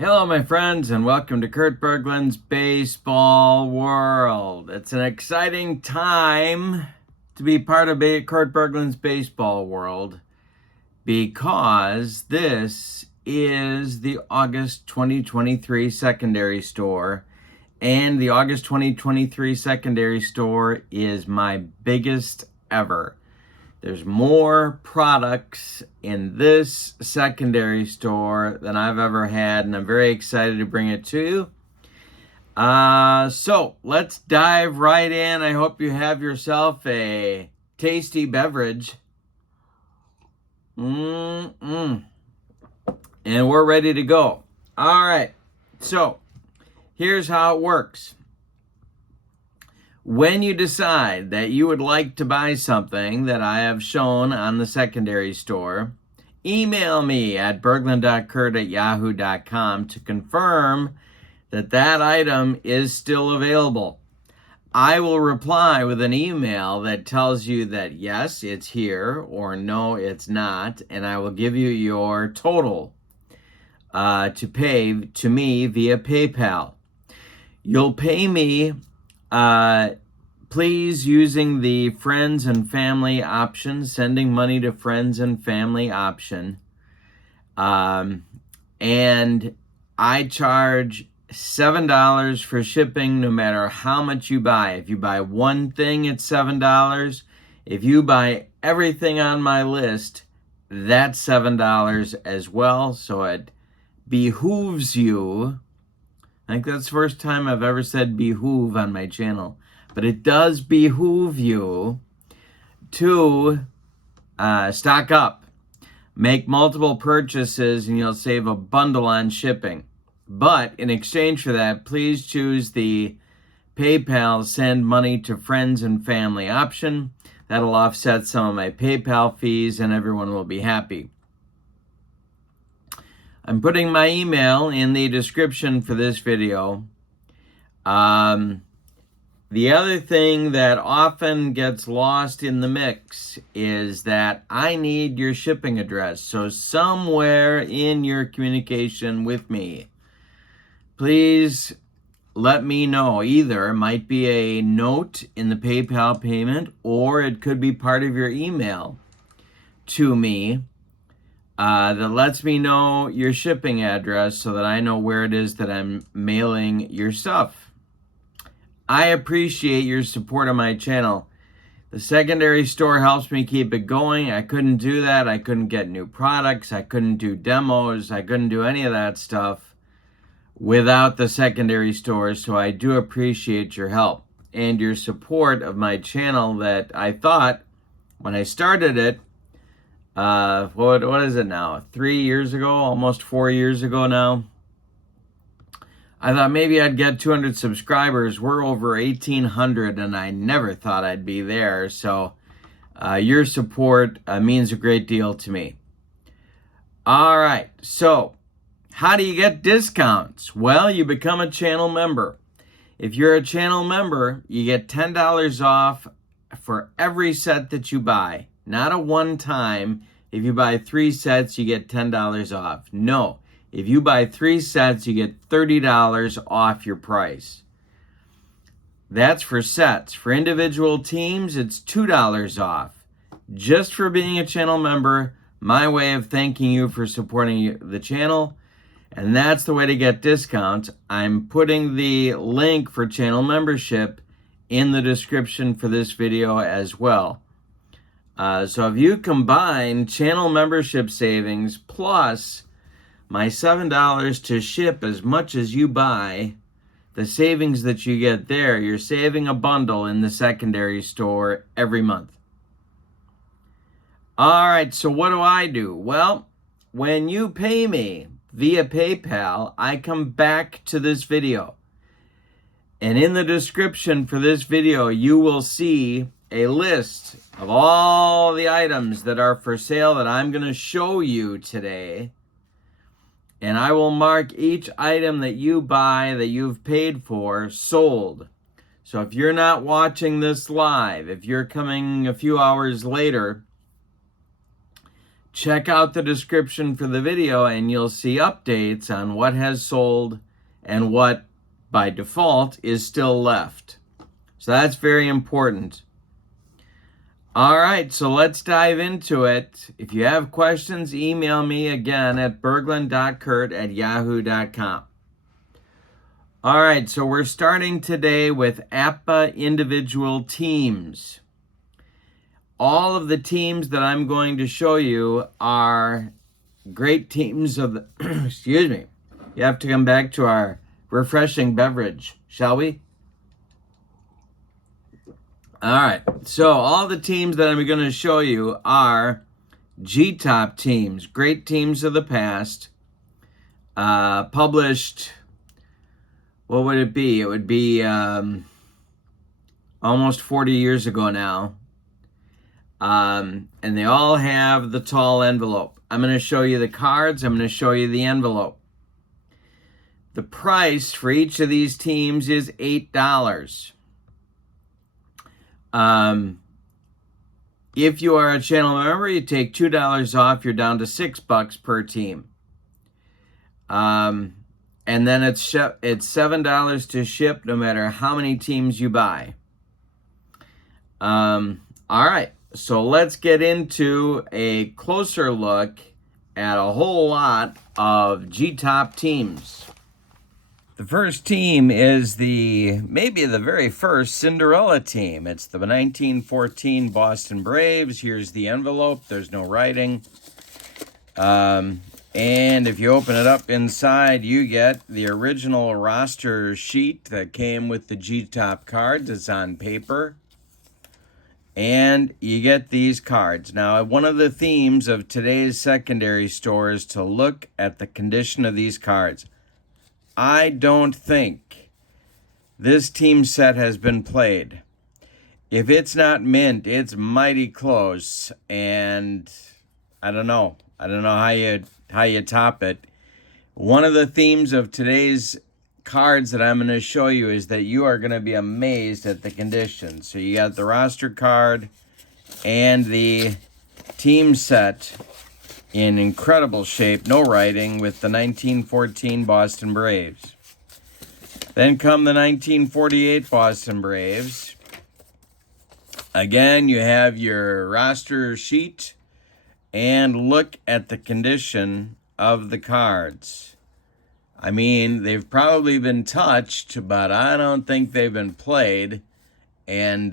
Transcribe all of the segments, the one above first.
Hello, my friends, and welcome to Kurt Berglund's Baseball World. It's an exciting time to be part of Kurt Berglund's Baseball World because this is the August 2023 secondary store, and the August 2023 secondary store is my biggest ever. There's more products in this secondary store than I've ever had, and I'm very excited to bring it to you. So let's dive right in. I hope you have yourself a tasty beverage. And we're ready to go. All right, so here's how it works. When you decide that you would like to buy something that I have shown on the secondary store, email me at berglund.kurt@yahoo.com to confirm that that item is still available. I will reply with an email that tells you that yes, it's here, or no, it's not, and I will give you your total to pay to me via PayPal. You'll pay me please using the friends and family option, sending money to friends and family option. And I charge $7 for shipping no matter how much you buy. If you buy one thing, it's $7. If you buy everything on my list, that's $7 as well. So it behooves you. I think that's the first time I've ever said behoove on my channel. But it does behoove you to stock up. Make multiple purchases and you'll save a bundle on shipping. But in exchange for that, please choose the PayPal send money to friends and family option. That'll offset some of my PayPal fees and everyone will be happy. I'm putting my email in the description for this video. The other thing that often gets lost in the mix is that I need your shipping address. So somewhere in your communication with me, please let me know. Either it might be a note in the PayPal payment, or it could be part of your email to me that lets me know your shipping address so that I know where it is that I'm mailing your stuff. I appreciate your support of my channel. The secondary store helps me keep it going. I couldn't do that. I couldn't get new products. I couldn't do demos. I couldn't do any of that stuff without the secondary store. So I do appreciate your help and your support of my channel that I thought when I started it, what is it now? 3 years ago, almost 4 years ago now. I thought maybe I'd get 200 subscribers. We're over 1,800, and I never thought I'd be there. So your support means a great deal to me. All right, so how do you get discounts? Well, you become a channel member. If you're a channel member, you get $10 off for every set that you buy. Not a one-time. If you buy 3 sets, you get $10 off. No. If you buy 3 sets, you get $30 off your price. That's for sets. For individual teams, it's $2 off. Just for being a channel member, my way of thanking you for supporting the channel. And that's the way to get discounts. I'm putting the link for channel membership in the description for this video as well. So if you combine channel membership savings plus my $7 to ship as much as you buy, the savings that you get there, you're saving a bundle in the secondary store every month. All right, so what do? Well, when you pay me via PayPal, I come back to this video. And in the description for this video, you will see a list of all the items that are for sale that I'm going to show you today. And I will mark each item that you buy that you've paid for sold. So if you're not watching this live, if you're coming a few hours later, check out the description for the video and you'll see updates on what has sold and what by default is still left. So that's very important. All right, so let's dive into it. If you have questions, email me again at berglund.kurt@yahoo.com. All right, so we're starting today with APBA individual teams. All of the teams that I'm going to show you are great teams of the, excuse me. You have to come back to our refreshing beverage, shall we? All right, so all the teams that I'm going to show you are G-top teams, great teams of the past, published, what would it be? It would be almost 40 years ago now, and they all have the tall envelope. I'm going to show you the cards, I'm going to show you the envelope. The price for each of these teams is $8. If you are a channel member, you take $2 off, you're down to $6 per team. And then it's $7 to ship no matter how many teams you buy. All right, so let's get into a closer look at a whole lot of G-top teams. The first team is maybe the very first Cinderella team. It's the 1914 Boston Braves. Here's the envelope. There's no writing. And if you open it up inside, you get the original roster sheet that came with the G-top cards. It's on paper. And you get these cards. Now, one of the themes of today's secondary store is to look at the condition of these cards. I don't think this team set has been played. If it's not mint, it's mighty close, and I don't know how you top it. One of the themes of today's cards that I'm going to show you is that you are going to be amazed at the condition. So you got the roster card and the team set in incredible shape, no writing, with the 1914 Boston Braves. Then come the 1948 Boston Braves. Again, you have your roster sheet, and look at the condition of the cards. I mean, they've probably been touched, but I don't think they've been played. And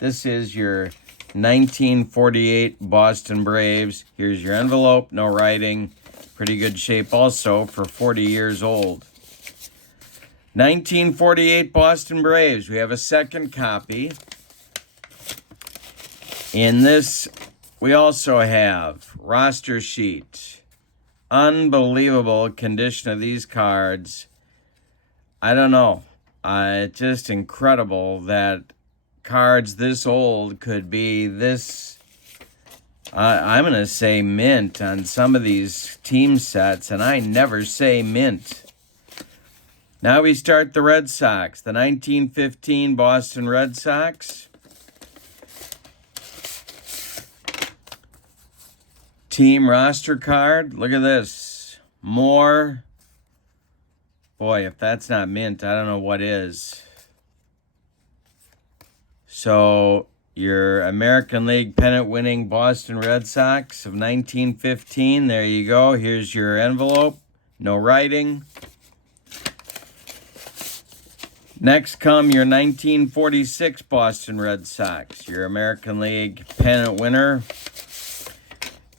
this is your 1948 Boston Braves. Here's your envelope, no writing. Pretty good shape also for 40 years old. 1948 Boston Braves. We have a second copy. In this, we also have roster sheet. Unbelievable condition of these cards. I don't know. It's just incredible that cards this old could be this, I'm going to say mint on some of these team sets, and I never say mint. Now we start the Red Sox, the 1915 Boston Red Sox. Team roster card, look at this. More. Boy, if that's not mint, I don't know what is. So, your American League pennant-winning Boston Red Sox of 1915. There you go. Here's your envelope. No writing. Next come your 1946 Boston Red Sox, your American League pennant winner.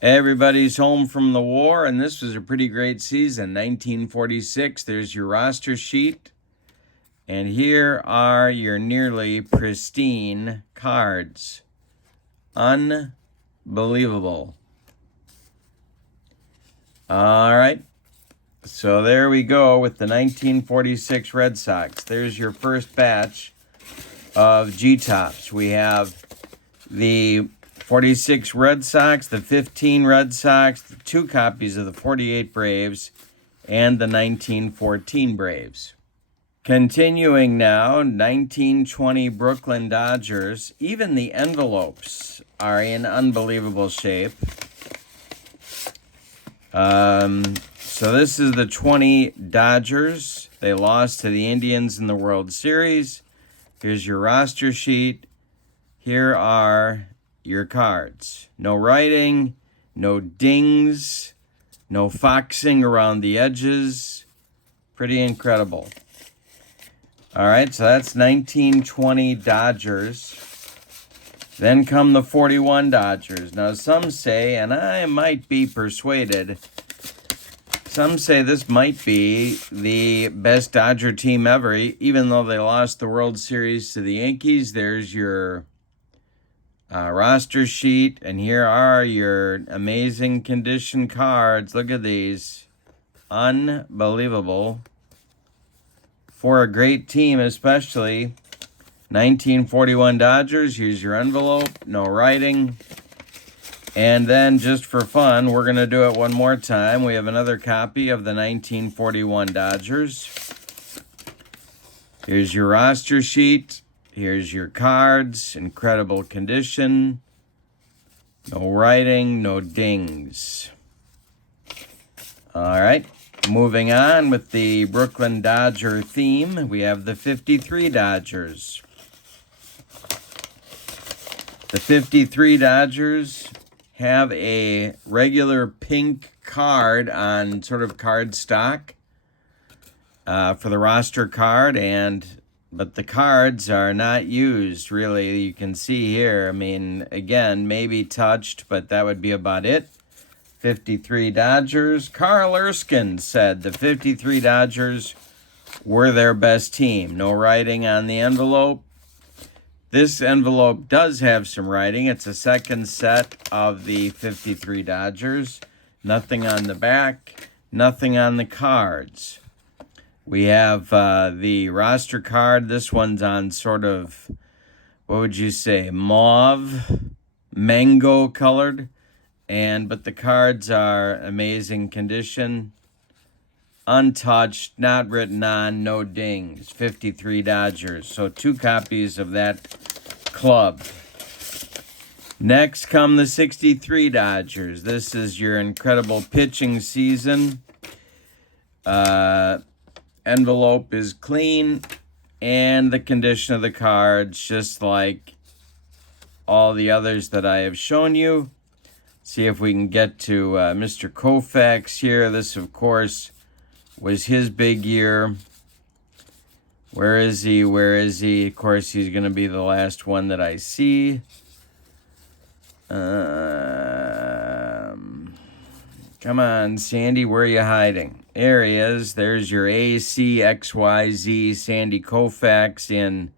Everybody's home from the war, and this was a pretty great season. 1946, there's your roster sheet. And here are your nearly pristine cards. Unbelievable. All right. So there we go with the 1946 Red Sox. There's your first batch of G-tops. We have the 46 Red Sox, the 15 Red Sox, the 2 copies of the 48 Braves, and the 1914 Braves. Continuing now, 1920 Brooklyn Dodgers. Even the envelopes are in unbelievable shape. So this is the 20 Dodgers. They lost to the Indians in the World Series. Here's your roster sheet. Here are your cards. No writing, no dings, no foxing around the edges. Pretty incredible. All right, so that's 1920 Dodgers. Then come the 41 Dodgers. Now, some say, and I might be persuaded, some say this might be the best Dodger team ever, even though they lost the World Series to the Yankees. There's your roster sheet, and here are your amazing condition cards. Look at these. Unbelievable. For a great team, especially 1941 Dodgers. Here's your envelope. No writing. And then just for fun, we're going to do it one more time. We have another copy of the 1941 Dodgers. Here's your roster sheet. Here's your cards. Incredible condition. No writing, no dings. All right. Moving on with the Brooklyn Dodger theme, we have the 53 Dodgers. The 53 Dodgers have a regular pink card on sort of card stock for the roster card, but the cards are not used, really. You can see here, I mean, again, maybe touched, but that would be about it. 53 Dodgers. Carl Erskine said the 53 Dodgers were their best team. No writing on the envelope. This envelope does have some writing. It's a second set of the 53 Dodgers. Nothing on the back. Nothing on the cards. We have the roster card. This one's on sort of, what would you say, mauve, mango colored. But the cards are amazing condition. Untouched, not written on, no dings. 53 Dodgers. So 2 copies of that club. Next come the 63 Dodgers. This is your incredible pitching season. Envelope is clean. And the condition of the cards, just like all the others that I have shown you. See if we can get to Mr. Koufax here. This, of course, was his big year. Where is he? Where is he? Of course, he's going to be the last one that I see. Come on, Sandy, where are you hiding? There he is. There's your ACXYZ Sandy Koufax in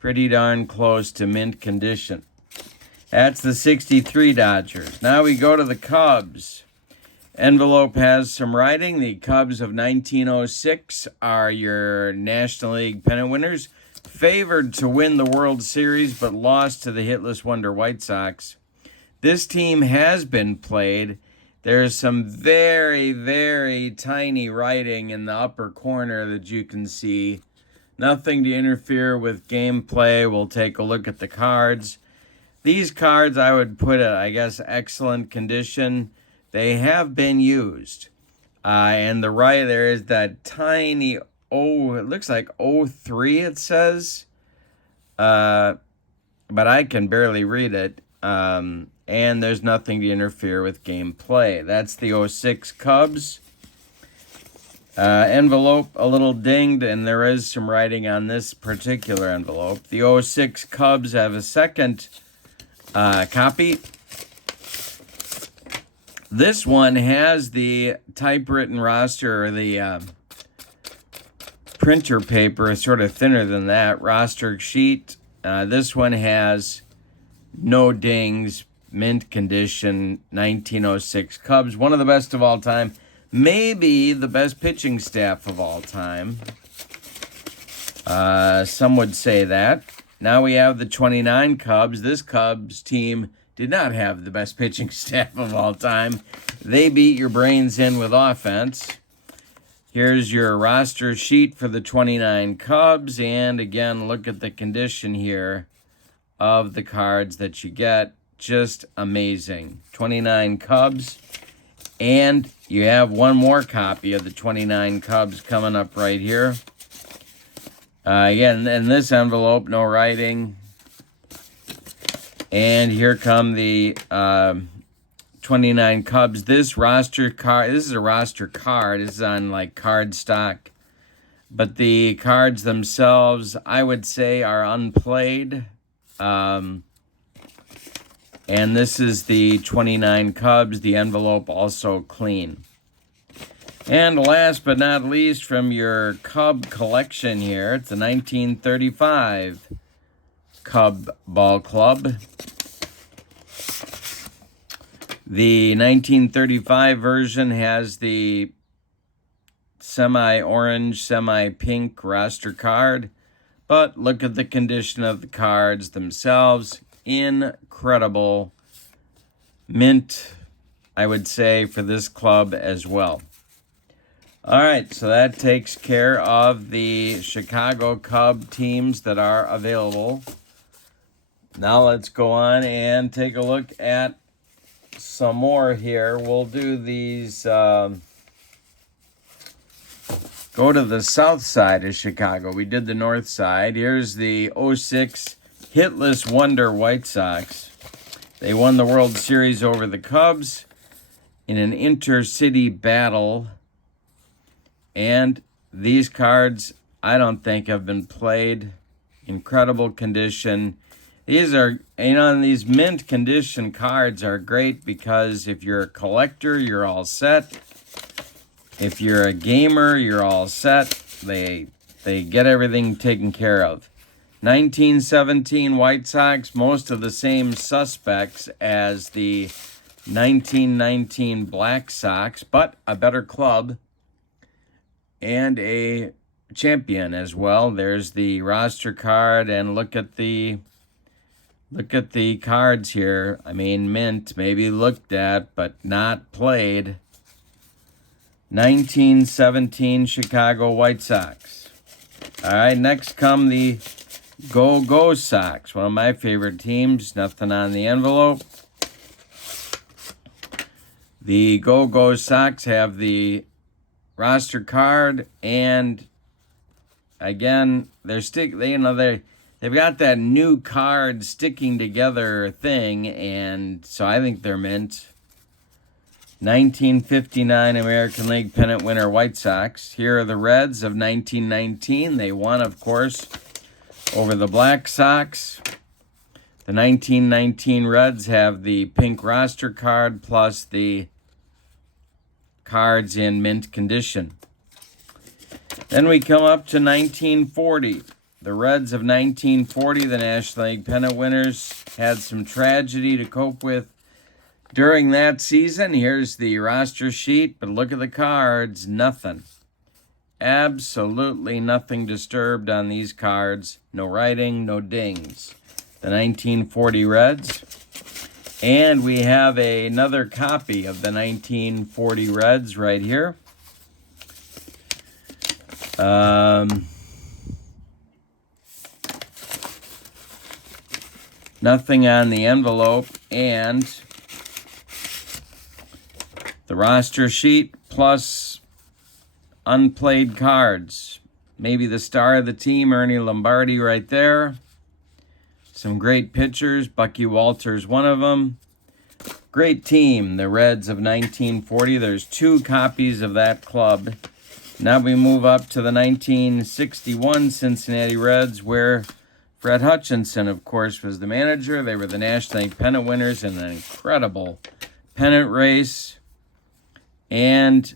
pretty darn close to mint condition. That's the 63 Dodgers. Now we go to the Cubs. Envelope has some writing. The Cubs of 1906 are your National League pennant winners. Favored to win the World Series, but lost to the hitless wonder White Sox. This team has been played. There's some very, very tiny writing in the upper corner that you can see. Nothing to interfere with gameplay. We'll take a look at the cards. These cards I would put at, I guess, excellent condition. They have been used. And the right there is that tiny, it looks like 03 it says. But I can barely read it. And there's nothing to interfere with gameplay. That's the 06 Cubs. Envelope a little dinged, and there is some writing on this particular envelope. The 06 Cubs have a second copy. This one has the typewritten roster, or the printer paper, sort of thinner than that, roster sheet. This one has no dings, mint condition, 1906 Cubs. One of the best of all time. Maybe the best pitching staff of all time. Some would say that. Now we have the 29 Cubs. This Cubs team did not have the best pitching staff of all time. They beat your brains in with offense. Here's your roster sheet for the 29 Cubs. And again, look at the condition here of the cards that you get. Just amazing. 29 Cubs. And you have one more copy of the 29 Cubs coming up right here. Again, in this envelope, no writing. And here come the 29 Cubs. This roster card, this is a roster card. This is on like card stock. But the cards themselves, I would say, are unplayed. And this is the 29 Cubs. The envelope also clean. And last but not least, from your Cub collection here, it's the 1935 Cub Ball Club. The 1935 version has the semi-orange, semi-pink roster card, but look at the condition of the cards themselves. Incredible mint, I would say, for this club as well. All right, so that takes care of the Chicago Cub teams that are available. Now let's go on and take a look at some more here. We'll do these, go to the south side of Chicago. We did the north side. Here's the 06 hitless wonder White Sox. They won the World Series over the Cubs in an intercity battle. And these cards, I don't think have been played. Incredible condition. These are, these mint condition cards are great because if you're a collector, you're all set. If you're a gamer, you're all set. They get everything taken care of. 1917 White Sox, most of the same suspects as the 1919 Black Sox, but a better club and a champion as well. There's the roster card, and look at the cards here. I mean, mint, maybe looked at, but not played. 1917 Chicago White Sox. All right, next come the Go Sox, one of my favorite teams. Nothing on the envelope. The Go Sox have the roster card, and again, they've got that new card sticking together thing, and so I think they're mint. 1959 American League pennant winner White Sox. Here are the Reds of 1919. They won, of course, over the Black Sox. The 1919 Reds have the pink roster card plus the cards in mint condition. Then we come up to 1940. The Reds of 1940, the National League pennant winners, had some tragedy to cope with during that season. Here's the roster sheet, but look at the cards. Nothing. Absolutely nothing disturbed on these cards. No writing, no dings. The 1940 Reds. And we have another copy of the 1940 Reds right here. Nothing on the envelope, and the roster sheet plus unplayed cards. Maybe the star of the team, Ernie Lombardi, right there. Some great pitchers. Bucky Walters, one of them. Great team, the Reds of 1940. There's two copies of that club. Now we move up to the 1961 Cincinnati Reds, where Fred Hutchinson, of course, was the manager. They were the National League pennant winners in an incredible pennant race. And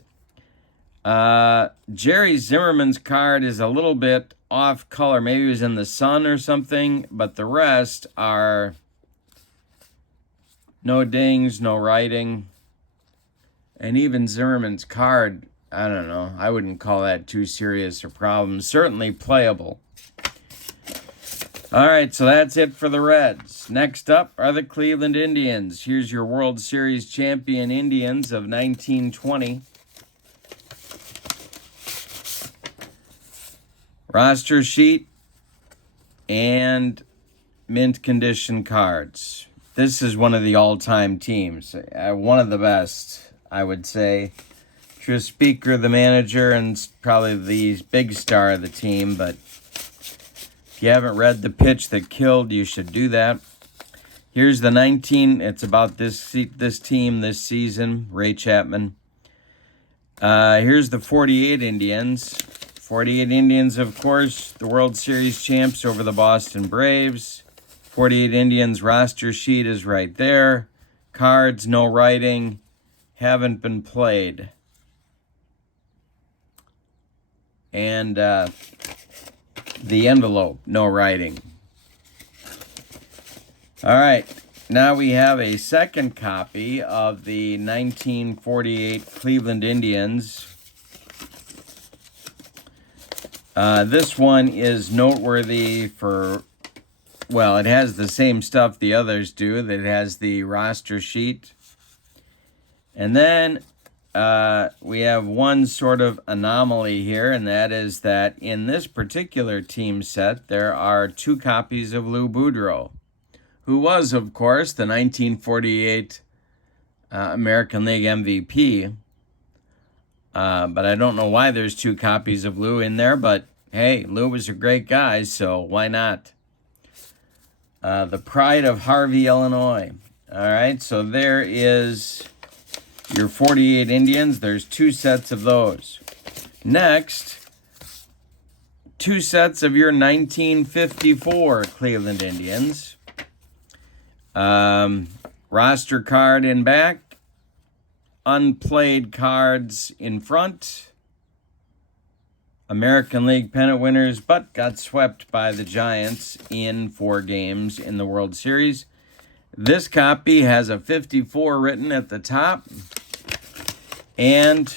Jerry Zimmerman's card is a little bit off color. Maybe it was in the sun or something, but the rest are no dings, no writing. And even Zimmerman's card, I don't know, I wouldn't call that too serious a problem. Certainly playable. All right, so that's it for the Reds. Next up are the Cleveland Indians. Here's your World Series champion Indians of 1920. Roster sheet and mint condition cards. This is one of the all-time teams, one of the best. I would say. True speaker, the manager, and probably the big star of the team. But if you haven't read The Pitch That Killed, you should do that. Here's the 19. It's about this team this season, Ray Chapman. Here's the 48 Indians. 48 Indians, of course, the World Series champs over the Boston Braves. 48 Indians roster sheet is right there. Cards, no writing, haven't been played. And the envelope, no writing. All right, now we have a second copy of the 1948 Cleveland Indians. This one is noteworthy for, well, it has the same stuff the others do. That it has the roster sheet. And then we have one sort of anomaly here, and that is that in this particular team set, there are 2 copies of Lou Boudreau, who was, of course, the 1948 American League MVP. But I don't know why there's 2 copies of Lou in there, but hey, Lou was a great guy, so why not? The pride of Harvey, Illinois. All right, so there is your 48 Indians. There's 2 sets of those. Next, 2 sets of your 1954 Cleveland Indians. Roster card in back, unplayed cards in front. American League pennant winners, but got swept by the Giants in 4 games in the World Series. This copy has a 54 written at the top, and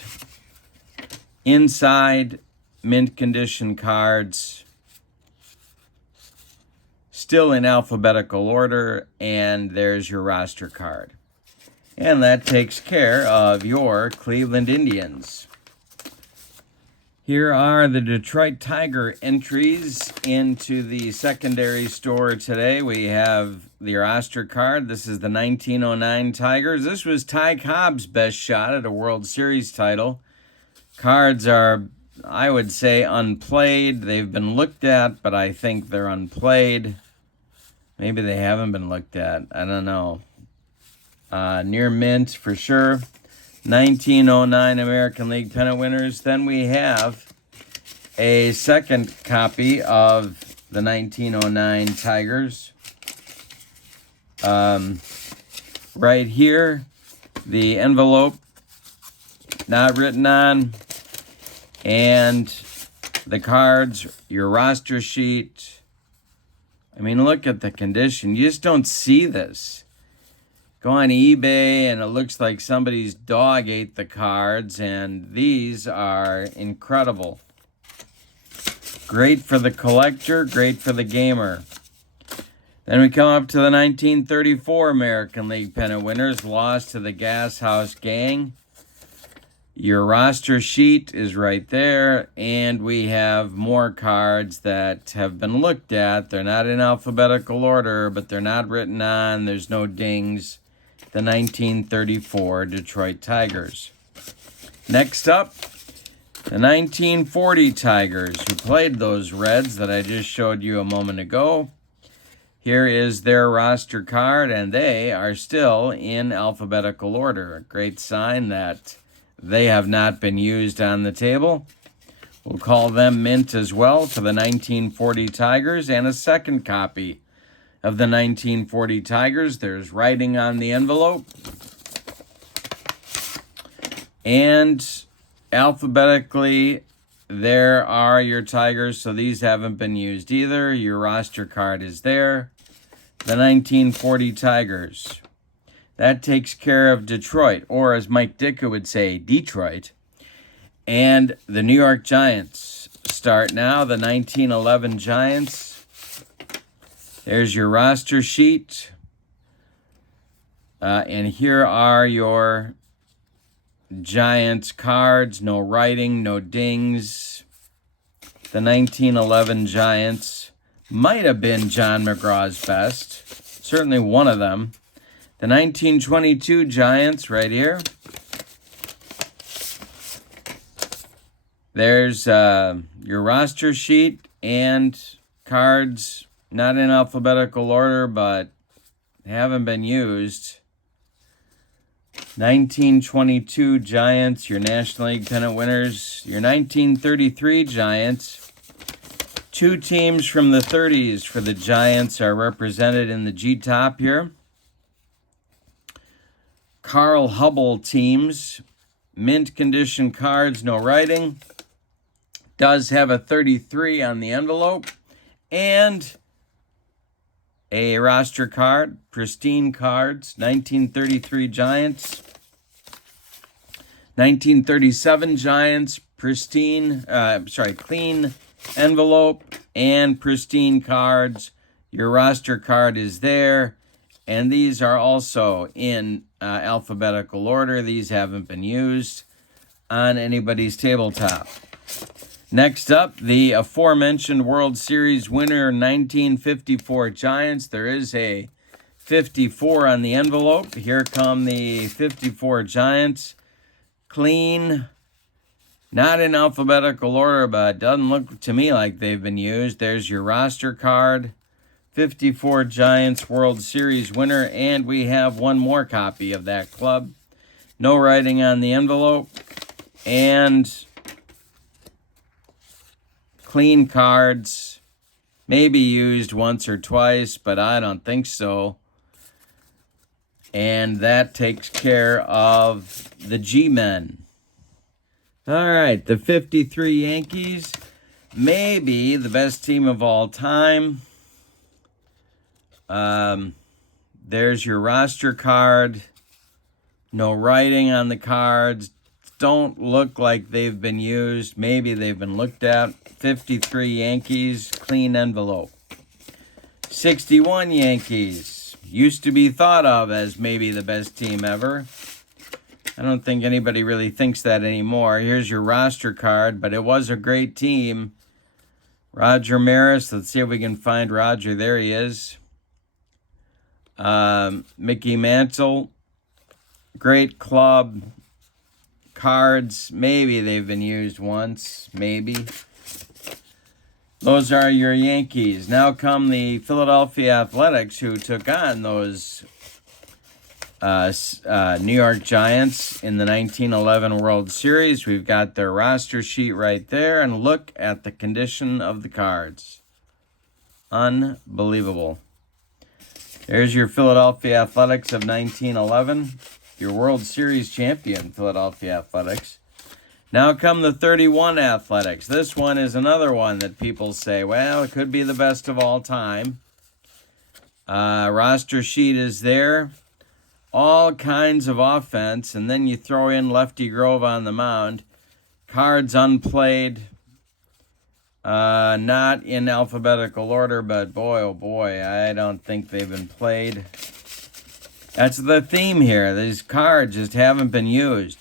inside, mint condition cards, still in alphabetical order, and there's your roster card. And that takes care of your Cleveland Indians. Here are the Detroit Tiger entries into the secondary store today. We have the roster card. This is the 1909 Tigers. This was Ty Cobb's best shot at a World Series title. Cards are, I would say, unplayed. They've been looked at, but I think they're unplayed. Maybe they haven't been looked at. I don't know. Near mint for sure. 1909 American League pennant winners. Then we have a second copy of the 1909 Tigers. Right here, the envelope not written on, and the cards, your roster sheet. I mean, look at the condition. You just don't see this. Go on eBay, and it looks like somebody's dog ate the cards, and these are incredible. Great for the collector, great for the gamer. Then we come up to the 1934 American League pennant winners, lost to the Gas House Gang. Your roster sheet is right there, and we have more cards that have been looked at. They're not in alphabetical order, but they're not written on. There's no dings. The 1934 Detroit Tigers. Next up, the 1940 Tigers, who played those Reds that I just showed you a moment ago. Here is their roster card, and they are still in alphabetical order. A great sign that they have not been used on the table. We'll call them mint as well for the 1940 Tigers, and a second copy of the 1940 Tigers. There's writing on the envelope. And alphabetically, there are your Tigers, so these haven't been used either. Your roster card is there. The 1940 Tigers. That takes care of Detroit, or as Mike Ditka would say, Detroit. And the New York Giants start now, the 1911 Giants. There's your roster sheet. And here are your Giants cards. No writing, no dings. The 1911 Giants might have been John McGraw's best. Certainly one of them. The 1922 Giants right here. There's your roster sheet and cards, not in alphabetical order, but haven't been used. 1922 Giants, your National League pennant winners. Your 1933 Giants. Two teams from the 30s for the Giants are represented in the G-top here. Carl Hubble teams. Mint condition cards, no writing. Does have a 33 on the envelope. And a roster card, pristine cards, 1933 Giants, 1937 Giants, clean envelope and pristine cards. Your roster card is there, and these are also in alphabetical order. These haven't been used on anybody's tabletop. Next up, the aforementioned World Series winner, 1954 Giants. There is a 54 on the envelope. Here come the 54 Giants. Clean, not in alphabetical order, but doesn't look to me like they've been used. There's your roster card. 54 Giants World Series winner, and we have one more copy of that club. No writing on the envelope, and clean cards, maybe used once or twice, but I don't think so. And that takes care of the G-men. All right, the 53 Yankees, maybe the best team of all time. There's your roster card. No writing on the cards. Don't look like they've been used. Maybe they've been looked at. 53 Yankees, clean envelope. 61 Yankees, used to be thought of as maybe the best team ever. I don't think anybody really thinks that anymore. Here's your roster card, but it was a great team. Roger Maris, let's see if we can find Roger. There he is. Mickey Mantle, great club. Cards, maybe they've been used once, maybe. Those are your Yankees. Now come the Philadelphia Athletics, who took on those New York Giants in the 1911 World Series. We've got their roster sheet right there, and look at the condition of the cards. Unbelievable. There's your Philadelphia Athletics of 1911. Your World Series champion, Philadelphia Athletics. Now come the 31 Athletics. This one is another one that people say, well, it could be the best of all time. Roster sheet is there. All kinds of offense, and then you throw in Lefty Grove on the mound. Cards unplayed. Not in alphabetical order, but boy, oh boy, I don't think they've been played. That's the theme here. These cards just haven't been used.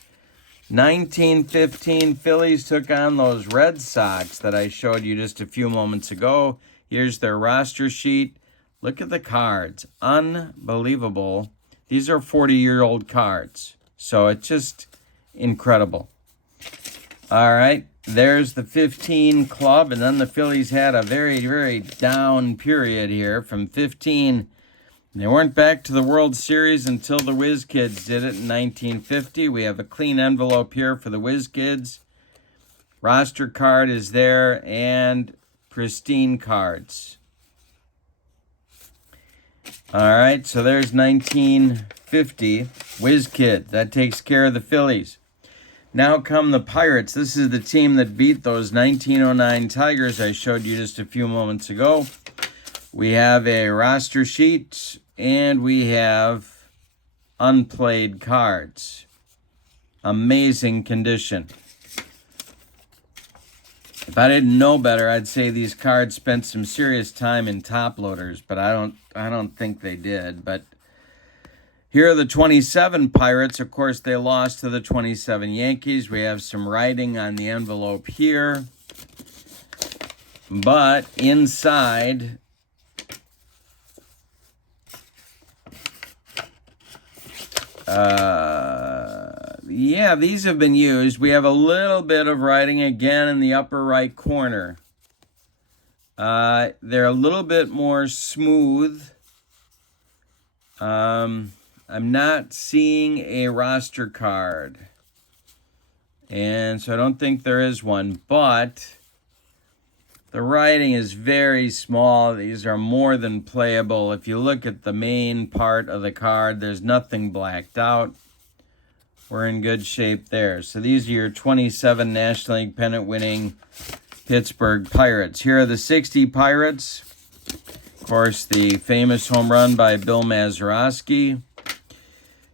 1915 Phillies took on those Red Sox that I showed you just a few moments ago. Here's their roster sheet. Look at the cards. Unbelievable. These are 40-year-old cards. So it's just incredible. All right. There's the 15 club. And then the Phillies had a very, very down period here from 15. They weren't back to the World Series until the Whiz Kids did it in 1950. We have a clean envelope here for the Whiz Kids. Roster card is there and pristine cards. All right, so there's 1950 Whiz Kid. That takes care of the Phillies. Now come the Pirates. This is the team that beat those 1909 Tigers I showed you just a few moments ago. We have a roster sheet, and we have unplayed cards. Amazing condition. If I didn't know better, I'd say these cards spent some serious time in top loaders, but I don't think they did. But here are the 27 Pirates. Of course, they lost to the 27 Yankees. We have some writing on the envelope here. But inside, yeah, these have been used. We have a little bit of writing again in the upper right corner. They're a little bit more smooth. I'm not seeing a roster card. And so I don't think there is one, but the writing is very small. These are more than playable. If you look at the main part of the card, there's nothing blacked out. We're in good shape there. So these are your 27 National League pennant winning Pittsburgh Pirates. Here are the 60 Pirates. Of course, the famous home run by Bill Mazeroski.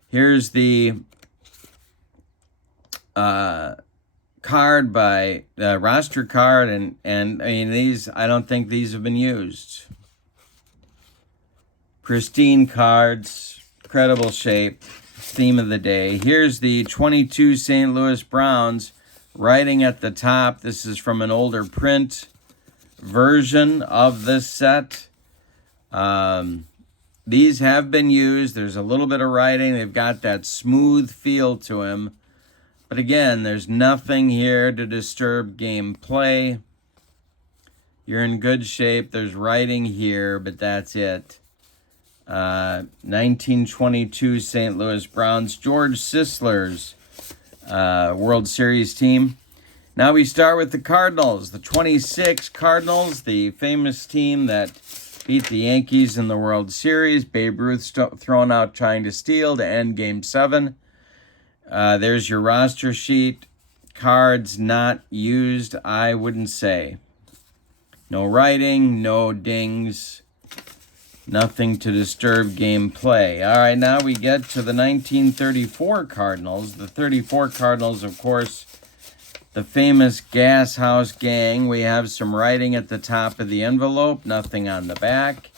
Here's the card by roster card, and I mean, these, I don't think these have been used. Pristine cards, incredible shape, theme of the day. Here's the 22 St. Louis Browns, writing at the top. This is from an older print version of this set. These have been used. There's a little bit of writing. They've got that smooth feel to them. But again, there's nothing here to disturb gameplay. You're in good shape. There's writing here, but that's it. 1922 St. Louis Browns, George Sisler's World Series team. Now we start with the Cardinals. The 26 Cardinals, the famous team that beat the Yankees in the World Series. Babe Ruth thrown out trying to steal to end Game 7. There's your roster sheet. Cards not used, I wouldn't say. No writing, no dings, nothing to disturb gameplay. All right, now we get to the 1934 Cardinals. The 34 Cardinals, of course, the famous Gas House Gang. We have some writing at the top of the envelope, nothing on the back.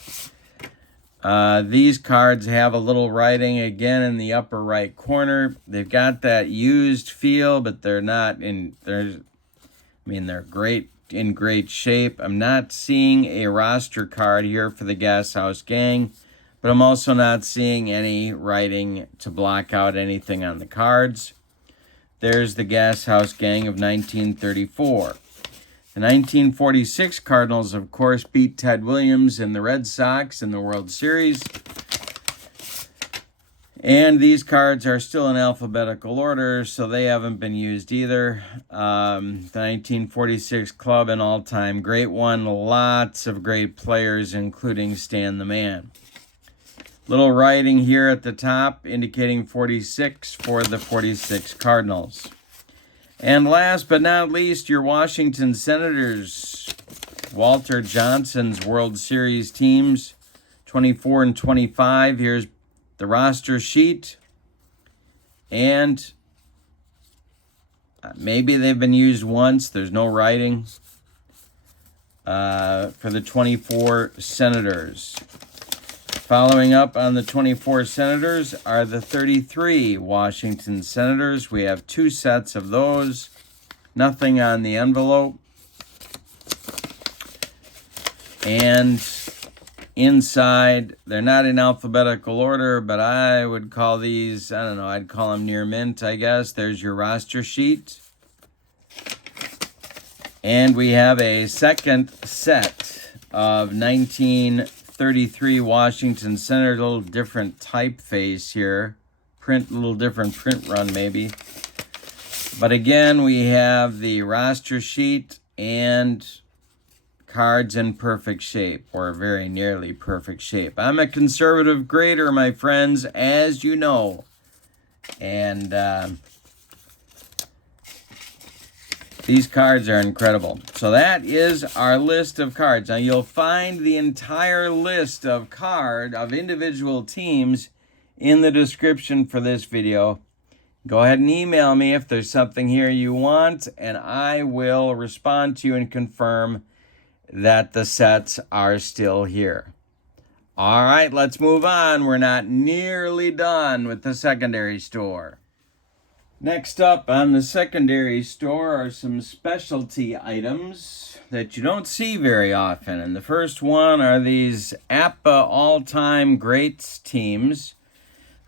These cards have a little writing again in the upper right corner. They've got that used feel, but they're not in, they're great, in great shape. I'm not seeing a roster card here for the Gas House Gang, but I'm also not seeing any writing to block out anything on the cards. There's the Gas House Gang of 1934. The 1946 Cardinals, of course, beat Ted Williams and the Red Sox in the World Series. And these cards are still in alphabetical order, so they haven't been used either. The 1946 club, an all-time great one. Lots of great players, including Stan the Man. Little writing here at the top indicating 46 for the 46 Cardinals. And last but not least, your Washington Senators, Walter Johnson's World Series teams, 24 and 25. Here's the roster sheet. And maybe they've been used once. There's no writing for the 24 Senators. Following up on the 24 Senators are the 33 Washington Senators. We have two sets of those. Nothing on the envelope. And inside, they're not in alphabetical order, but I would call these, I don't know, I'd call them near mint, I guess. There's your roster sheet. And we have a second set of 1933 Washington Senators, a little different typeface here. A little different print run maybe. But again, we have the roster sheet and cards in perfect shape, or very nearly perfect shape. I'm a conservative grader, my friends, as you know. And these cards are incredible. So that is our list of cards. Now you'll find the entire list of individual teams in the description for this video. Go ahead and email me if there's something here you want, and I will respond to you and confirm that the sets are still here. All right, let's move on. We're not nearly done with the secondary store. Next up on the secondary store are some specialty items that you don't see very often. And the first one are these APBA all-time greats teams.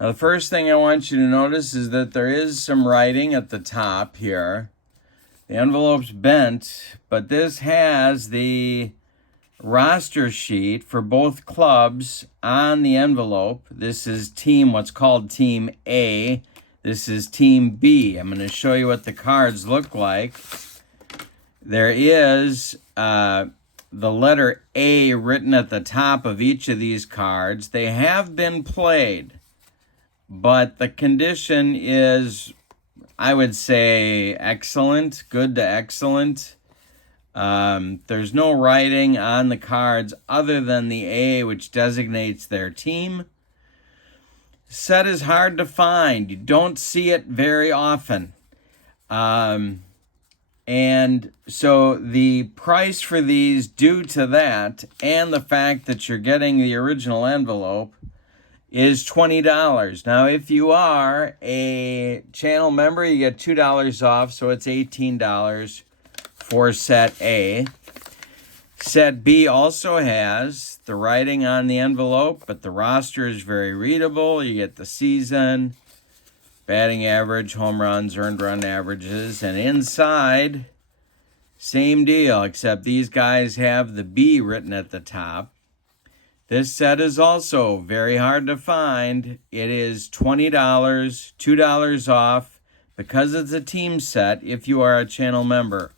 Now, the first thing I want you to notice is that there is some writing at the top here. The envelope's bent, but this has the roster sheet for both clubs on the envelope. This is what's called Team A. This is Team B. I'm going to show you what the cards look like. There is the letter A written at the top of each of these cards. They have been played, but the condition is, I would say, excellent, good to excellent. There's no writing on the cards other than the A, which designates their team. Set is hard to find. You don't see it very often. And so the price for these, due to that and the fact that you're getting the original envelope, is $20. Now, if you are a channel member, you get $2 off, so it's $18 for set A. Set B also has the writing on the envelope, but the roster is very readable. You get the season, batting average, home runs, earned run averages, and inside, same deal, except these guys have the B written at the top. This set is also very hard to find. It is $20, $2 off, because it's a team set if you are a channel member.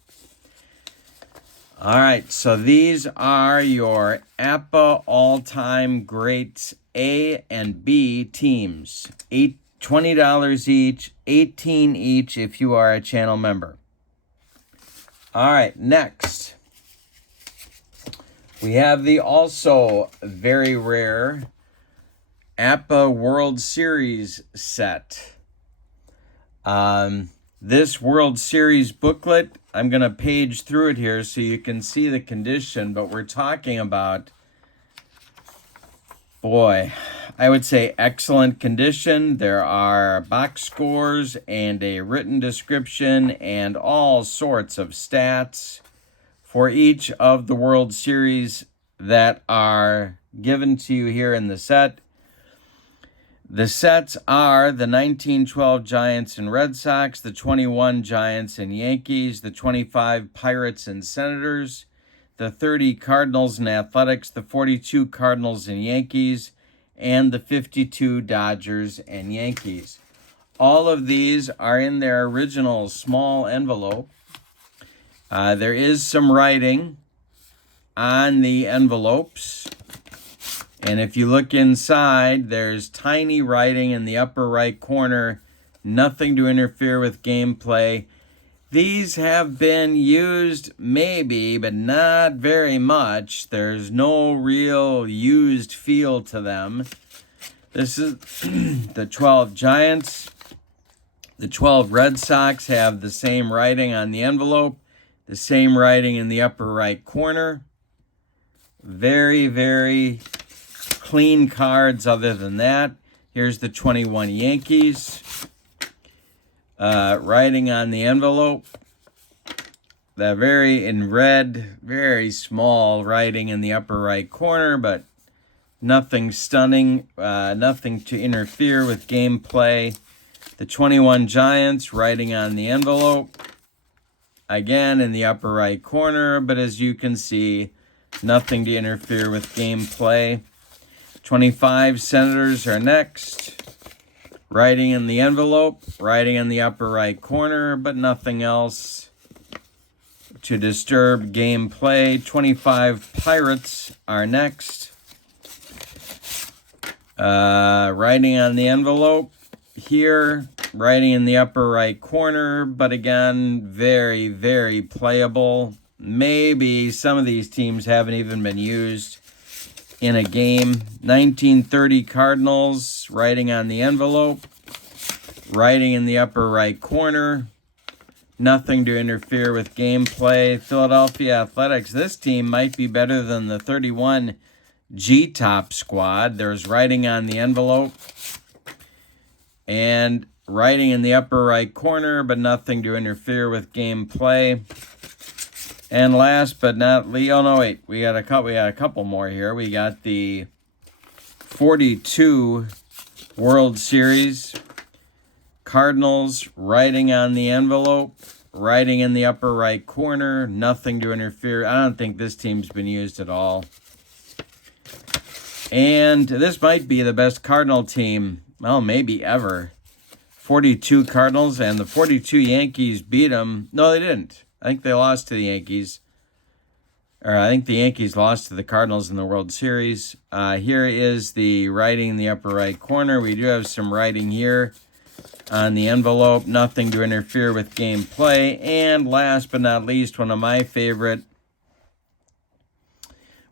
All right, so these are your APBA all-time greats A and B teams. $20 each, $18 each if you are a channel member. All right, next. We have the also very rare APBA World Series set. This World Series booklet, I'm going to page through it here so you can see the condition, but we're talking about, boy, I would say excellent condition. There are box scores and a written description and all sorts of stats for each of the World Series that are given to you here in the set. The sets are the 1912 Giants and Red Sox, the 21 Giants and Yankees, the 25 Pirates and Senators, the 30 Cardinals and Athletics, the 42 Cardinals and Yankees, and the 52 Dodgers and Yankees. All of these are in their original small envelope. There is some writing on the envelopes. And if you look inside, there's tiny writing in the upper right corner, nothing to interfere with gameplay. These have been used maybe, but not very much. There's no real used feel to them. This is the 12 Giants. The 12 Red Sox have the same writing on the envelope, the same writing in the upper right corner. Very, very clean cards other than that. Here's the 21 Yankees. Writing on the envelope. The in red, very small writing in the upper right corner, but nothing stunning, nothing to interfere with gameplay. The 21 Giants writing on the envelope. Again, in the upper right corner, but as you can see, nothing to interfere with gameplay. 25 Senators are next. Writing in the envelope, writing in the upper right corner, but nothing else to disturb gameplay. 25 Pirates are next. Writing on the envelope here, writing in the upper right corner, but again, very, very playable. Maybe some of these teams haven't even been used in a game. 1930 Cardinals, writing on the envelope, writing in the upper right corner, nothing to interfere with gameplay. Philadelphia Athletics, this team might be better than the 31 G-Top squad. There's writing on the envelope and writing in the upper right corner, but nothing to interfere with gameplay. And last but not least, oh no, wait, we got a couple more here. We got the 42 World Series. Cardinals, writing on the envelope, writing in the upper right corner, nothing to interfere. I don't think this team's been used at all. And this might be the best Cardinal team, well, maybe ever. 42 Cardinals, and the 42 Yankees beat them. No, they didn't. I think they lost to the Yankees. Or I think the Yankees lost to the Cardinals in the World Series. Here is the writing in the upper right corner. We do have some writing here on the envelope. Nothing to interfere with gameplay. And last but not least, one of my favorite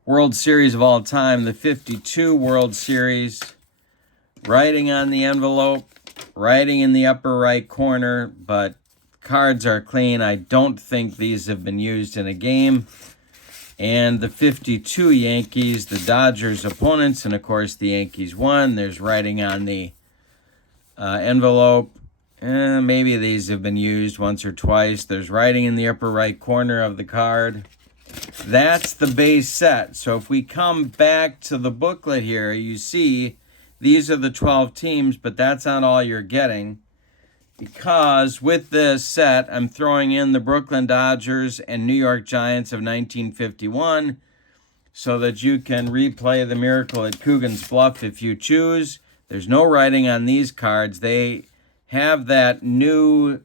World Series of all time, the 52 World Series. Writing on the envelope, writing in the upper right corner, but cards are clean. I don't think these have been used in a game. And the 52 Yankees, the Dodgers opponents, and of course the Yankees won. There's writing on the envelope. Maybe these have been used once or twice. There's writing in the upper right corner of the card. That's the base set. So if we come back to the booklet here, you see these are the 12 teams, but that's not all you're getting. Because with this set, I'm throwing in the Brooklyn Dodgers and New York Giants of 1951 so that you can replay the miracle at Coogan's Bluff if you choose. There's no writing on these cards. They have that new